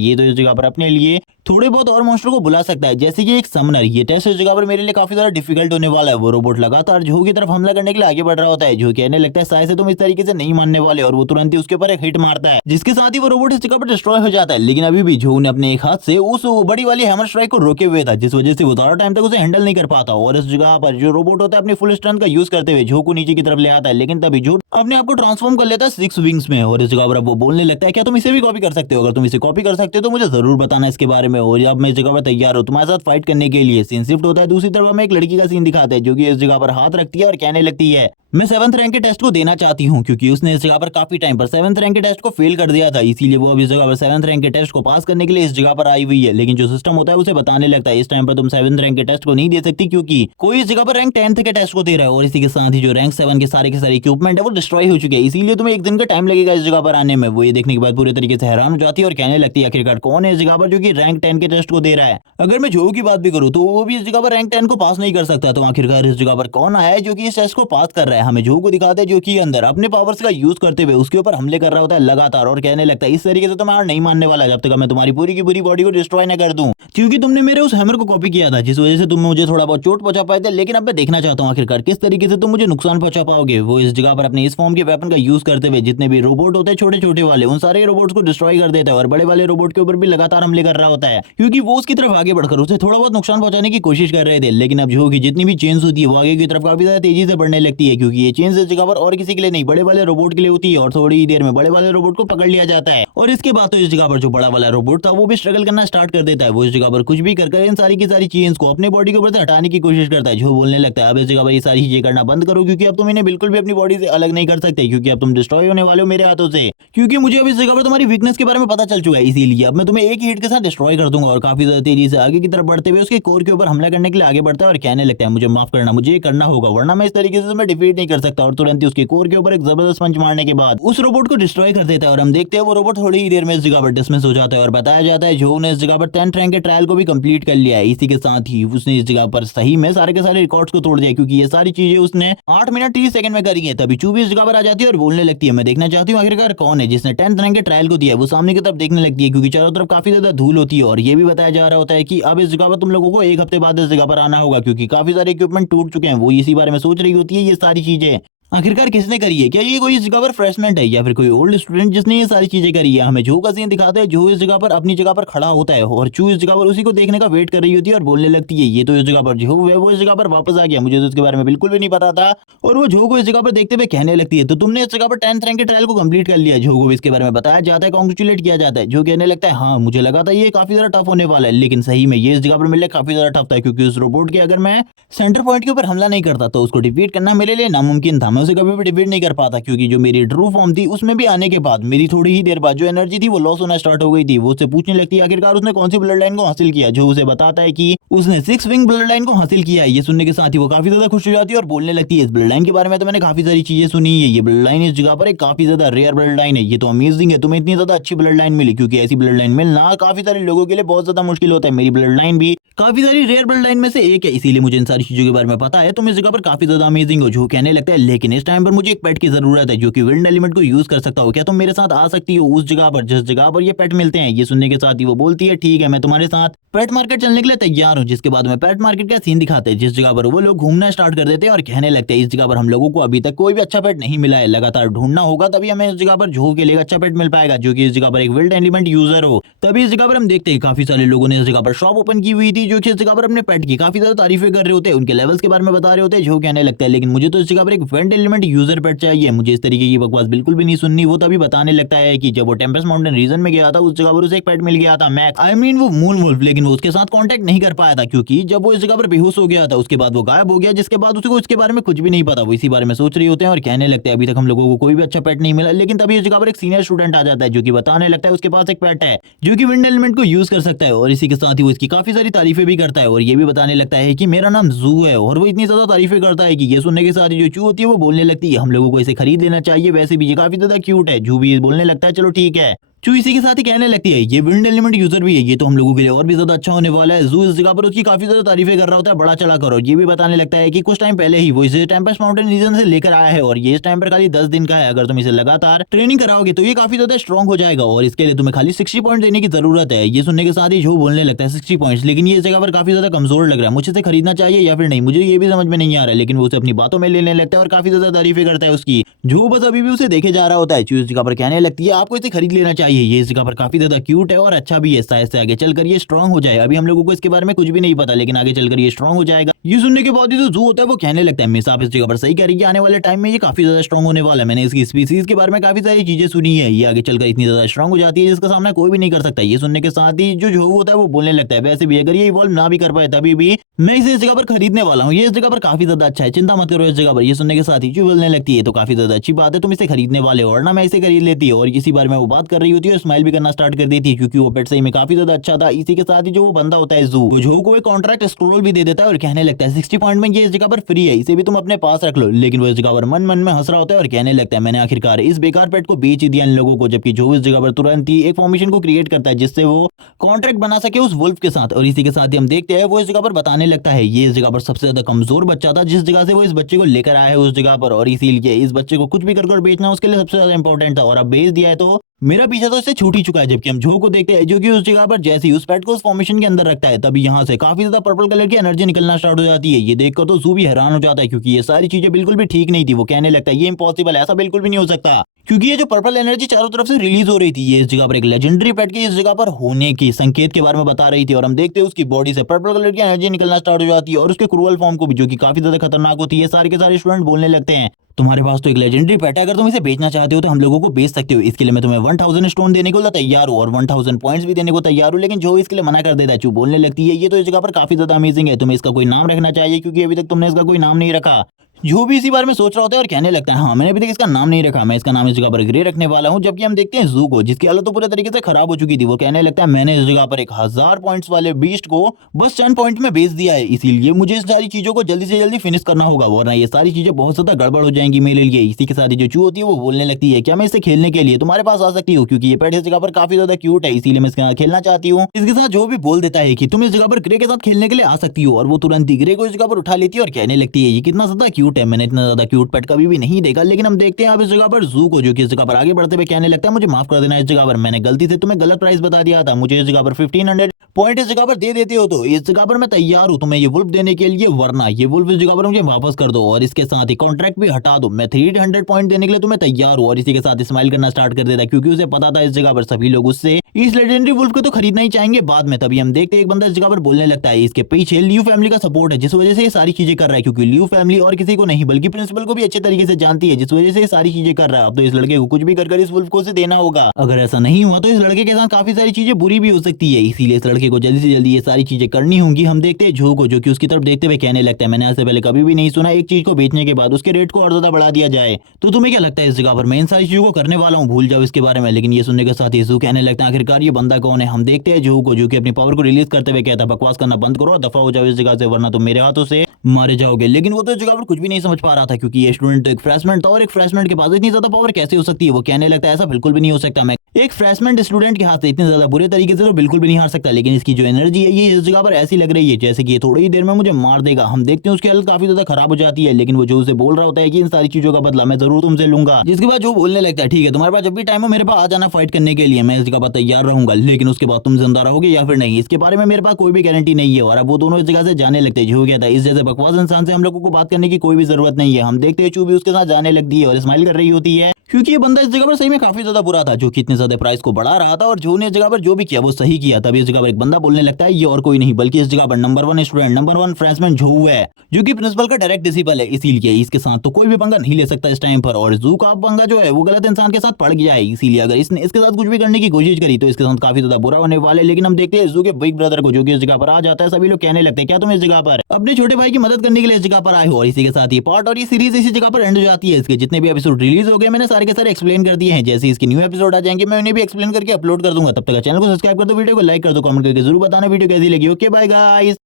ये तो इस जगह पर अपने लिए थोड़े बहुत और मॉन्स्टर को बुला सकता है, जैसे कि एक समनर। ये टेस्ट इस जगह पर मेरे लिए काफी ज्यादा डिफिकल्ट होने वाला है। वो रोबोट लगातार जो की तरफ हमला करने के लिए आगे बढ़ रहा होता है। जो कहने लगता है शायद से तुम इस तरीके से नहीं मानने वाले, और वो तुरंत ही उसके ऊपर एक हिट मारता है जिसके साथ ही वो रोबोट इस जगह पर डिस्ट्रॉय हो जाता है। लेकिन अभी भी जो ने अपने एक हाथ से उस बड़ी वाली हैमर स्ट्राइक को रोके हुए था, जिस वजह से वो ज्यादा टाइम तक उसे हैंडल नहीं कर पाता। और इस जगह पर जो रोबोट होता है अपनी फुल स्ट्रेंथ का यूज करते हुए जो को नीचे की तरफ ले आता है, लेकिन तभी जो अपने आप को ट्रांसफॉर्म कर लेता है 6 विंग्स में। और इस जगह पर अब वो बोलने लगता है क्या तुम इसे भी कॉपी कर सकते हो, अगर तुम इसे कॉपी कर सकते हो तो मुझे जरूर बताना इसके बारे में। और अब मैं इस जगह पर तैयार हूँ तुम्हारे साथ फाइट करने के लिए। सीन शिफ्ट होता है दूसरी तरफ हमें एक लड़की का सीन दिखाता है जो कि इस जगह पर हाथ रखती है और कहने लगती है मैं 7th रैंक के टेस्ट को देना चाहती हूँ, क्योंकि उसने इस जगह पर काफी टाइम पर 7th रैंक के टेस्ट को फेल कर दिया था, इसीलिए वो अब इस जगह पर 7th रैंक के टेस्ट को पास करने के लिए इस जगह पर आई हुई है। लेकिन जो सिस्टम होता है उसे बताने लगता है इस टाइम पर तुम 7th रैंक के टेस्ट को नहीं दे सकती क्योंकि कोई इस जगह पर रैंक 10th के टेस्ट को दे रहा है, और इसी के साथ ही जो रैंक 7 के सारे इक्विपमेंट है वो डिस्ट्रॉय हो चुके हैं, इसीलिए तुम्हें एक दिन का टाइम लगेगा इस जगह पर आने में। वो ये देखने के बाद पूरे तरीके से हैरान हो जाती है और कहने लगती है आखिरकार कौन है इस जगह पर जो कि रैंक 10 के टेस्ट को दे रहा है। अगर मैं जो की बात भी करूँ तो वो भी इस जगह पर रैंक 10 को पास नहीं कर सकता, तो आखिरकार इस जगह पर कौन आया है जो कि इस टेस्ट को पास कर रहा है। हमें जो को दिखाते हैं जो कि अंदर अपने पावर्स का यूज करते हुए उसके ऊपर हमले कर रहा होता है लगातार, और कहने लगता है इस तरीके से तो मैं हार नहीं मानने वाला जब तक मैं तुम्हारी पूरी की पूरी बॉडी को डिस्ट्रॉय न कर दूं, क्योंकि तुमने मेरे उस हैमर को कॉपी किया था जिस वजह से तुम मुझे थोड़ा बहुत चोट पहुंचा पाए थे। लेकिन अब मैं देखना चाहता हूं आखिरकार किस तरीके से तुम मुझे नुकसान पहुंचा पाओगे। वो इस जगह पर अपने इस फॉर्म के वेपन का यूज करते हुए जितने भी रोबोट होते हैं छोटे छोटे वाले उन सारे रोबोट्स को डिस्ट्रॉय कर देता है, और बड़े वाले रोबोट के ऊपर भी लगातार हमले कर रहा होता है क्योंकि वो उसकी तरफ आगे बढ़कर उसे थोड़ा बहुत नुकसान पहुंचाने की कोशिश कर रहे थे। लेकिन अब जो की जितनी भी चेंज होती है वो आगे की तरफ काफी ज्यादा तेजी से बढ़ने लगती है, क्योंकि ये चेंज इस जगह पर और किसी के लिए नहीं बड़े वाले रोबोट के लिए होती है, और थोड़ी ही देर में बड़े वाले रोबोट को पकड़ लिया जाता है। और इसके बाद तो इस जगह पर जो बड़ा वाला रोबोट था वो भी स्ट्रगल करना स्टार्ट कर देता है। वो इस जगह पर कुछ भी कर इन सारी की सारी चेंज को अपने बॉडी के ऊपर से हटाने की कोशिश करता है। जो बोलने लगता है अब इस जगह पर ये सारी चीजें करना बंद करो, क्योंकि अब तुम इन्हें बिल्कुल भी अपनी बॉडी से अलग नहीं कर सकते, क्योंकि अब तुम डिस्ट्रॉय होने वाले हो मेरे हाथों से। क्योंकि मुझे अब इस जगह पर तुम्हारी वीकनेस के बारे में पता चल चुका है, इसीलिए अब मैं तुम्हें एक ही हिट के साथ डिस्ट्रॉय कर दूंगा। और काफी ज्यादा तेजी से आगे की तरफ बढ़ते हुए उसके कोर के ऊपर हमला करने के लिए आगे बढ़ता है और कहने लगता है मुझे माफ करना, मुझे ये करना होगा वरना मैं इस तरीके से तुम्हें डिफीट नहीं कर सकता। और तुरंत ही उसके कोर के ऊपर एक जबरदस्त पंच मारने के बाद उस रोबोट को डिस्ट्रॉय कर देता है, और हम देखते हैं वो रोबोट थोड़ी ही देर में इस जगह पर डिसमिस हो जाता है। और बताया जाता है जो ने इस जगह पर 10th रैंक के ट्रायल को भी कंप्लीट कर लिया है। इसी के साथ ही उसने इस जगह पर सही में सारे के सारे रिकॉर्ड्स को तोड़ दिया, क्योंकि ये सारी चीजें उसने 8 मिनट 30 सेकंड में करी है। तभी चूबी इस जगह पर आ जाती है और बोलने लगती है मैं देखना चाहती हूँ आखिरकार कौन है जिसने 10th रैंक के ट्रायल को दिया है। वो सामने की तरफ देखने लगती है क्योंकि चारों तरफ काफी ज्यादा धूल होती है, और ये भी बताया जा रहा होता है कि अब इस जगह पर तुम लोगों को एक हफ्ते बाद इस जगह पर आना होगा, क्योंकि काफी सारे इक्विपमेंट टूट चुके हैं। वो इसी बारे में सोच रही होती है ये सारी चीजें आखिरकार किसने करी है, क्या ये कोई इस जगह पर फ्रेशमेंट है या फिर कोई ओल्ड स्टूडेंट जिसने ये सारी चीजें करी है। हमें जो का सीन दिखाते हैं जो इस जगह पर अपनी जगह पर खड़ा होता है और चू इस जगह पर उसी को देखने का वेट कर रही होती है और बोलने लगती है ये तो इस जगह पर जो है वो इस जगह पर वापस आ गया, मुझे तो इसके बारे में बिल्कुल भी नहीं पता था। और वो जो को इस जगह पर देखते हुए कहने लगती है तो तुमने इस जगह पर 10th रैंक के ट्रायल को कंप्लीट कर लिया। जो को इसके बारे में बताया जाता है, कॉन्ग्रेचुलेट किया जाता है। जो कहने लगता है हाँ मुझे लगा था ये काफी ज्यादा टफ होने वाला है, लेकिन सही में ये इस जगह पर मेरे लिए काफी ज्यादा टफ था, क्योंकि उस रोबोट के अगर मैं सेंटर पॉइंट के ऊपर हमला नहीं करता तो उसको डिफीट करना मेरे लिए नामुमकिन था। मैं दोनों से कभी भी डिफीट नहीं कर पाता, क्योंकि जो मेरी ट्रू फॉर्म थी उसमें भी आने के बाद मेरी थोड़ी ही देर बाद जो एनर्जी थी वो लॉस होना स्टार्ट हो गई थी। वो उससे पूछने लगती है आखिरकार उसने कौन सी ब्लड लाइन को हासिल किया, जो उसे बताता है कि उसने 6 विंग ब्लड लाइन को हासिल किया है। ये सुनने के साथ ही वो काफी ज्यादा खुश हो जाती है और बोलने लगती है इस ब्लड लाइन के बारे में तो मैंने काफी सारी चीजें सुनी है। ये ब्लड लाइन इस जगह पर एक काफी ज्यादा रेयर ब्लड लाइन है। ये तो अमेजिंग है, तुम्हें इतनी ज्यादा अच्छी ब्लड लाइन मिली, क्योंकि ऐसी ब्लड लाइन मिलना काफी सारे लोगों के लिए बहुत ज्यादा मुश्किल होता है। मेरी ब्लड लाइन भी काफी सारी रेयर ब्लड लाइन में से एक है, इसीलिए मुझे इन सारी चीजों के बारे में पता है। तुम इस जगह पर काफी ज्यादा अमेजिंग हो, जो कहने लगता है लेकिन इस टाइम पर मुझे एक पेट की जरूरत है जो कि विंड एलिमेंट को यूज कर सकता हो। क्या तुम मेरे साथ आ सकती हो उस जगह पर जिस जगह पर ये पेट मिलते हैं? ये सुनने के साथ ही वो बोलती है ठीक है, मैं तुम्हारे साथ पेट मार्केट चलने के लिए तैयार हूँ। जिसके बाद में पेट मार्केट का सीन दिखाते हैं, जिस जगह पर वो लोग घूमना स्टार्ट कर देते हैं और कहने लगते हैं इस जगह पर हम लोगों को अभी तक कोई भी अच्छा पेट नहीं मिला है, लगातार ढूंढना होगा तभी हमें इस जगह पर जो के लिए अच्छा पेट मिल पाएगा जो कि इस जगह पर एक विल्ड एलिमेंट यूजर हो। तभी इस जगह पर हम देखते हैं काफी सारे लोगों ने इस जगह पर शॉप ओपन की हुई थी, जो कि इस जगह पर अपने पेट की काफी ज्यादा तारीफें कर रहे होते हैं, उनके लेवल्स के बारे में बता रहे होते हैं। जो कहने लगता है लेकिन मुझे तो इस जगह पर एक विल्ड एलिमेंट यूजर पेट चाहिए, मुझे इस तरीके की बकवास बिल्कुल भी नहीं सुननी। वो तभी बताने लगता है कि जब वो टेम्पेस्ट माउंटेन रीजन में गया था उस जगह पर उसे एक पेट मिल गया था मैक्स, आई मीन वो मून वुल्फ, लेकिन वो उसके साथ कांटेक्ट नहीं कर पाया था क्योंकि जब वो इस जगह पर बेहोश हो गया था उसके बाद वो गायब हो गया, जिसके बाद उसको इसके बारे में कुछ भी नहीं पता। वो इसी बारे में सोच रही होते हैं और कहने लगते हैं अभी तक हम लोगों को कोई भी अच्छा पेट नहीं मिला। लेकिन तभी इस जगह पर एक सीनियर स्टूडेंट आ जाता है जो कि बताने लगता है उसके पास एक पेट है जो कि विंड एलिमेंट को यूज कर सकता है, और इसी के साथ ही वो इसकी काफी सारी तारीफें भी करता है और ये भी बताने लगता है कि मेरा नाम जू है। और वो इतनी ज्यादा तारीफें करता है कि ये सुनने के साथ ही जो चू होती है वो बोलने लगती है हम लोगों को इसे खरीद लेना चाहिए, वैसे भी ये काफी ज्यादा क्यूट है। जू भी बोलने लगता है चलो ठीक है। चू इसी के साथ ही कहने लगती है ये विंड एलिमेंट यूजर भी है, ये तो हम लोगों के लिए और भी ज्यादा अच्छा होने वाला है। जू इस जगह पर उसकी काफी ज्यादा तारीफें कर रहा होता है, बड़ा चला करो। ये भी बताने लगता है कि कुछ टाइम पहले ही वो इसे टेम्पेस्ट माउंटेन रीजन से लेकर आया है और ये इस टाइम पर खाली 10 दिन का है। अगर तुम इसे लगातार ट्रेनिंग कराओगे तो ये काफी ज्यादा स्ट्रॉन्ग हो जाएगा और इसके लिए तुम्हें खाली 60 पॉइंट देने की जरूरत है। ये सुनने के साथ ही जो बोलने लगता है 60 पॉइंट्स, लेकिन ये इस जगह पर काफी ज्यादा कमजोर लग रहा है, मुझे इसे खरीदना चाहिए या फिर नहीं, मुझे ये भी समझ में नहीं आ रहा है। लेकिन वो उसे अपनी बातों में लेने लगता है और काफी ज्यादा तारीफें करता है उसकी। जो बस अभी भी उसे देखे जा रहा होता है। चू इस जगह पर कहने लगती है आपको इसे खरीद लेना चाहिए, ये इस जगह पर काफी ज्यादा क्यूट है और अच्छा भी है, शायद से आगे चलकर ये स्ट्रॉन्ग हो जाए। अभी हम लोगों को इसके बारे में कुछ भी नहीं पता, लेकिन आगे चलकर ये स्ट्रॉन्ग हो जाएगा। ये सुनने के बाद ही जो जू होता है वो कहने लगता है मिस आप इस जगह पर सही कह रही है, आने वाले टाइम में ये काफी ज्यादा स्ट्रॉन्ग होने वाला है। मैंने इसकी स्पीसीज के बारे में काफी सारी चीजें सुनी है, ये आगे चलकर इतनी ज्यादा स्ट्रॉन्ग हो जाती है जिसका सामना कोई भी नहीं कर सकता। ये सुनने के साथ ही जो होता है वो बोलने लगता है वैसे भी अगर ये इवॉल्व ना भी कर पाए तभी भी मैं इसे इस जगह पर खरीदने वाला हूँ, ये इस जगह पर काफी ज्यादा अच्छा है, चिंता मत करो इस जगह पर। ये सुनने के साथ ही जो बोलने लगती है तो काफी ज्यादा अच्छी बात है, तुम इसे खरीदने वाले हो और ना मैं इसे खरीद लेती है। और इसी बारे में वो बात कर रही होती है और स्माइल भी करना स्टार्ट कर देती है क्योंकि वो पेट सही में काफी ज्यादा अच्छा था। इसी के साथ ही जो वो बंदा होता है जो को एक कॉन्ट्रैक्ट स्क्रोल भी दे देता है और कहने लगता है 60 पॉइंट में ये इस जगह पर फ्री है, इसे भी तुम अपने पास रख लो। लेकिन वो इस जगह पर मन मन में हंस रहा होता है और कहने लगता है मैंने आखिरकार इस बेकार पेट को बेच ही दिया इन लोगों को, जबकि जो इस जगह पर तुरंत ही एक फॉर्मेशन को क्रिएट करता है जिससे वो कॉन्ट्रैक्ट बना सके उस वुल्फ के साथ। और इसी के साथ ही हम देखते हैं वो इस जगह पर बताने लगता है ये इस जगह पर सबसे ज्यादा कमजोर बच्चा था जिस जगह से वो इस बच्चे को लेकर आया है उस जगह पर, और इसीलिए इस बच्चे को कुछ भी कर बेचना उसके लिए सबसे ज्यादा इंपॉर्टेंट था और अब बेच दिया है तो मेरा पीछा तो इससे छूट ही चुका है। जबकि हम जो को देखते हैं जो कि उस जगह पर जैसे ही उस पेट को उस फॉर्मेशन के अंदर रखता है तभी यहाँ से काफी ज्यादा पर्पल कलर की एनर्जी निकलना स्टार्ट हो जाती है। ये देखकर तो जू भी हैरान हो जाता है क्योंकि ये सारी चीजें बिल्कुल भी ठीक नहीं थी। वो कहने लगता है ये इम्पॉसिबल, ऐसा बिल्कुल भी नहीं हो सकता, क्योंकि ये जो पर्पल एनर्जी चारों तरफ से रिलीज हो रही थी ये इस जगह पर एक लेजेंडरी पेट के इस जगह पर होने की संकेत के बारे में बता रही थी। और हम देखते हैं उसकी बॉडी से पर्पल कलर की एनर्जी निकलना स्टार्ट हो जाती है और उसके क्रूअल फॉर्म को भी जो कि काफी ज्यादा खतरनाक होती है। सारे के सारे स्टूडेंट बोलने लगते हैं तुम्हारे पास तो एक लेजेंडरी पेट है, अगर तुम इसे बेचना चाहते हो तो हम लोगों को बेच सकते हो, इसके लिए मैं तुम्हें 1000 स्टोन देने को तैयार हूँ और 1000 पॉइंट्स भी देने को तैयार हूँ। लेकिन जो इसके लिए मना कर देता है। चू बोलने लगती है ये तो इस जगह पर काफी ज्यादा अमेजिंग है, तुम्हें इसका कोई नाम रखना चाहिए क्योंकि अभी तक तुमने इसका कोई नाम नहीं रखा। जो भी इसी बारे में सोच रहा होता है और कहने लगता है हाँ मैंने अभी तक इसका नाम नहीं रखा, मैं इसका नाम इस जगह पर ग्रे रखने वाला हूँ। जबकि हम देखते हैं जू को जिसकी हालत तो पूरे तरीके से खराब हो चुकी थी। वो कहने लगता है मैंने इस जगह पर 1000 पॉइंट्स वाले बीस्ट को बस 10 पॉइंट में बेच दिया है, इसीलिए मुझे इस सारी चीजों को जल्दी से जल्दी फिनिश करना होगा वरना ये सारी चीजें बहुत ज्यादा गड़बड़ हो जाएंगी मेरे लिए। इसी के साथ ही जो चू होती है वो बोलने लगती है क्या मैं इससे खेलने के लिए तुम्हारे पास आ सकती हूँ, क्योंकि ये पेट इस जगह पर काफी ज्यादा क्यूट है इसीलिए मैं इसके साथ खेलना चाहती हूँ। इसके साथ जो भी बोल देता है कि तुम इस जगह पर ग्रे के साथ खेलने के लिए आ सकती हो और वो तुरंत ही ग्रे को इस जगह पर उठा लेती है और कहने लगती है ये कितना ज्यादा क्यूट है, मैंने इतना ज्यादा क्यूट पेट कभी भी नहीं देखा। लेकिन हम देखते हैं अब इस जगह पर जू को जो कि इस जगह पर आगे बढ़ते हुए कहने लगता है मुझे माफ कर देना, इस जगह पर मैंने गलती से तुम्हें गलत प्राइस बता दिया था, मुझे इस जगह पर 1500 पॉइंट इस जगह पर दे देते हो तो इस जगह पर मैं तैयार हूं तुम्हें ये वुल्फ देने के लिए, वरना ये वुल्फ इस जगह पर मुझे वापस कर दो और इसके साथ ही कॉन्ट्रैक्ट भी हटा दो, मैं 300 पॉइंट देने के लिए तुम्हें तैयार हूं। और इसी के साथ स्माइल करना स्टार्ट कर देता है क्योंकि उसे पता था इस जगह पर सभी लोग उससे इस लेजेंडरी वुल्फ को तो खरीदना ही चाहेंगे बाद में। तभी हम देखते हैं एक बंदा इस जगह पर बोलने लगता है इसके पीछे लियू फैमिली का सपोर्ट है, जिस वजह से ये सारी चीजें कर रहा है, क्योंकि लियू फैमिली और किसी को नहीं बल्कि प्रिंसिपल को भी अच्छे तरीके से जानती है, जिस वजह से ये सारी चीजें कर रहा है। अब तो इस लड़के को कुछ भी कर इस वुल्फ को उसे देना होगा। अगर ऐसा नहीं हुआ तो इस लड़के के साथ काफी सारी चीजें बुरी भी हो सकती है, इसीलिए इस लड़के को जल्दी से जल्दी ये सारी चीजें करनी होंगी। हम देखते हैं जो को जो कि उसकी तरफ देखते हुए कहने लगता है मैंने आज से पहले कभी भी नहीं सुना एक चीज को बेचने के बाद उसके रेट को और ज्यादा बढ़ा दिया जाए। तो तुम्हें क्या लगता है इस जगह पर मैं इन सारी चीजों को करने वाला हूँ, भूल जाओ इसके बारे में। लेकिन ये सुनने के साथ ही जू कहने लगता है आखिरकार ये बंदा कौन है। हम देखते हैं जो को जो कि अपनी पावर को रिलीज करते हुए कहता है बकवास करना बंद करो, दफा हो जाओ इस जगह से, वरना तुम मेरे हाथों से मारे जाओगे। लेकिन वो तो इस जगह पर कुछ भी नहीं समझ पा रहा था, क्योंकि ये स्टूडेंट एक फ्रेशमेंट था और एक फ्रेशमेंट के पास इतनी ज्यादा पावर कैसे हो सकती है। वो कहने लगता है ऐसा बिल्कुल भी नहीं हो सकता, मैं एक फ्रेशमेंट स्टूडेंट के हाथ से इतने ज्यादा बुरे तरीके से तो बिल्कुल भी नहीं हार सकता। लेकिन इसकी जो एनर्जी है ये इस जगह पर ऐसी लग रही है जैसे कि ये थोड़ी ही देर में मुझे मार देगा। हम देखते हैं उसकी हालत काफी ज्यादा खराब हो जाती है, लेकिन वो जो उसे बोल रहा होता है कि इन सारी चीजों का बदला मैं जरूर तुमसे लूंगा। जिसके बाद जो बोलने लगता है ठीक है तुम्हारे पास जब भी टाइम हो मेरे पास आ जाना फाइट करने के लिए, मैं इस जगह पर तैयार रहूंगा, लेकिन उसके बाद तुम जिंदा रहोगे या फिर नहीं इसके बारे में मेरे पास कोई भी गारंटी नहीं है। और अब वो दोनों इस जगह से जाने लगते हैं। जो कहता है इस जैसे बकवास इंसान से हम लोगों को बात करने की कोई भी जरूरत नहीं है। हम देखते हैं चू भी उसके साथ जाने लगती है और स्माइल कर रही होती है, क्योंकि ये बंदा इस जगह पर सही में काफी ज्यादा बुरा था, जो कि इतने ज्यादा प्राइस को बढ़ा रहा था। और जो ने इस जगह पर जो भी किया वो सही किया। तभी इस जगह पर एक बंदा बोलने लगता है ये और कोई नहीं बल्कि इस जगह पर नंबर 1 स्टूडेंट नंबर 1 फ्रेशमैन जो है, जो कि प्रिंसिपल का डायरेक्ट डिसिपल है, इसीलिए इसके साथ तो कोई भी पंगा नहीं ले सकता इस टाइम पर। और जू का पंगा जो है वो गलत इंसान के साथ पड़ गया है, इसीलिए अगर इसने इसके साथ कुछ भी करने की कोशिश करी तो इसके साथ काफी ज्यादा बुरा होने वाले। लेकिन हम देखते हैं जू के बिग ब्रदर को जो कि इस जगह पर आ जाता है। सभी लोग कहने लगते हैं क्या तुम इस जगह पर अपने छोटे भाई की मदद करने के लिए इस जगह पर आए हो। और इसी के साथ ये पार्ट और ये सीरीज इसी जगह पर एंड हो जाती है। इसके जितने भी एपिसोड रिलीज हो गए मैंने सारे के सारे एक्सप्लेन कर दिए हैं। जैसे इसके न्यू एपिसोड आ जाएंगे मैं उन्हें भी एक्सप्लेन करके अपलोड कर दूंगा। तब तक चैनल को सब्सक्राइब कर दो, वीडियो को लाइक कर दो, कमेंट करके जरूर बताना वीडियो कैसी लगी। Okay bye guys.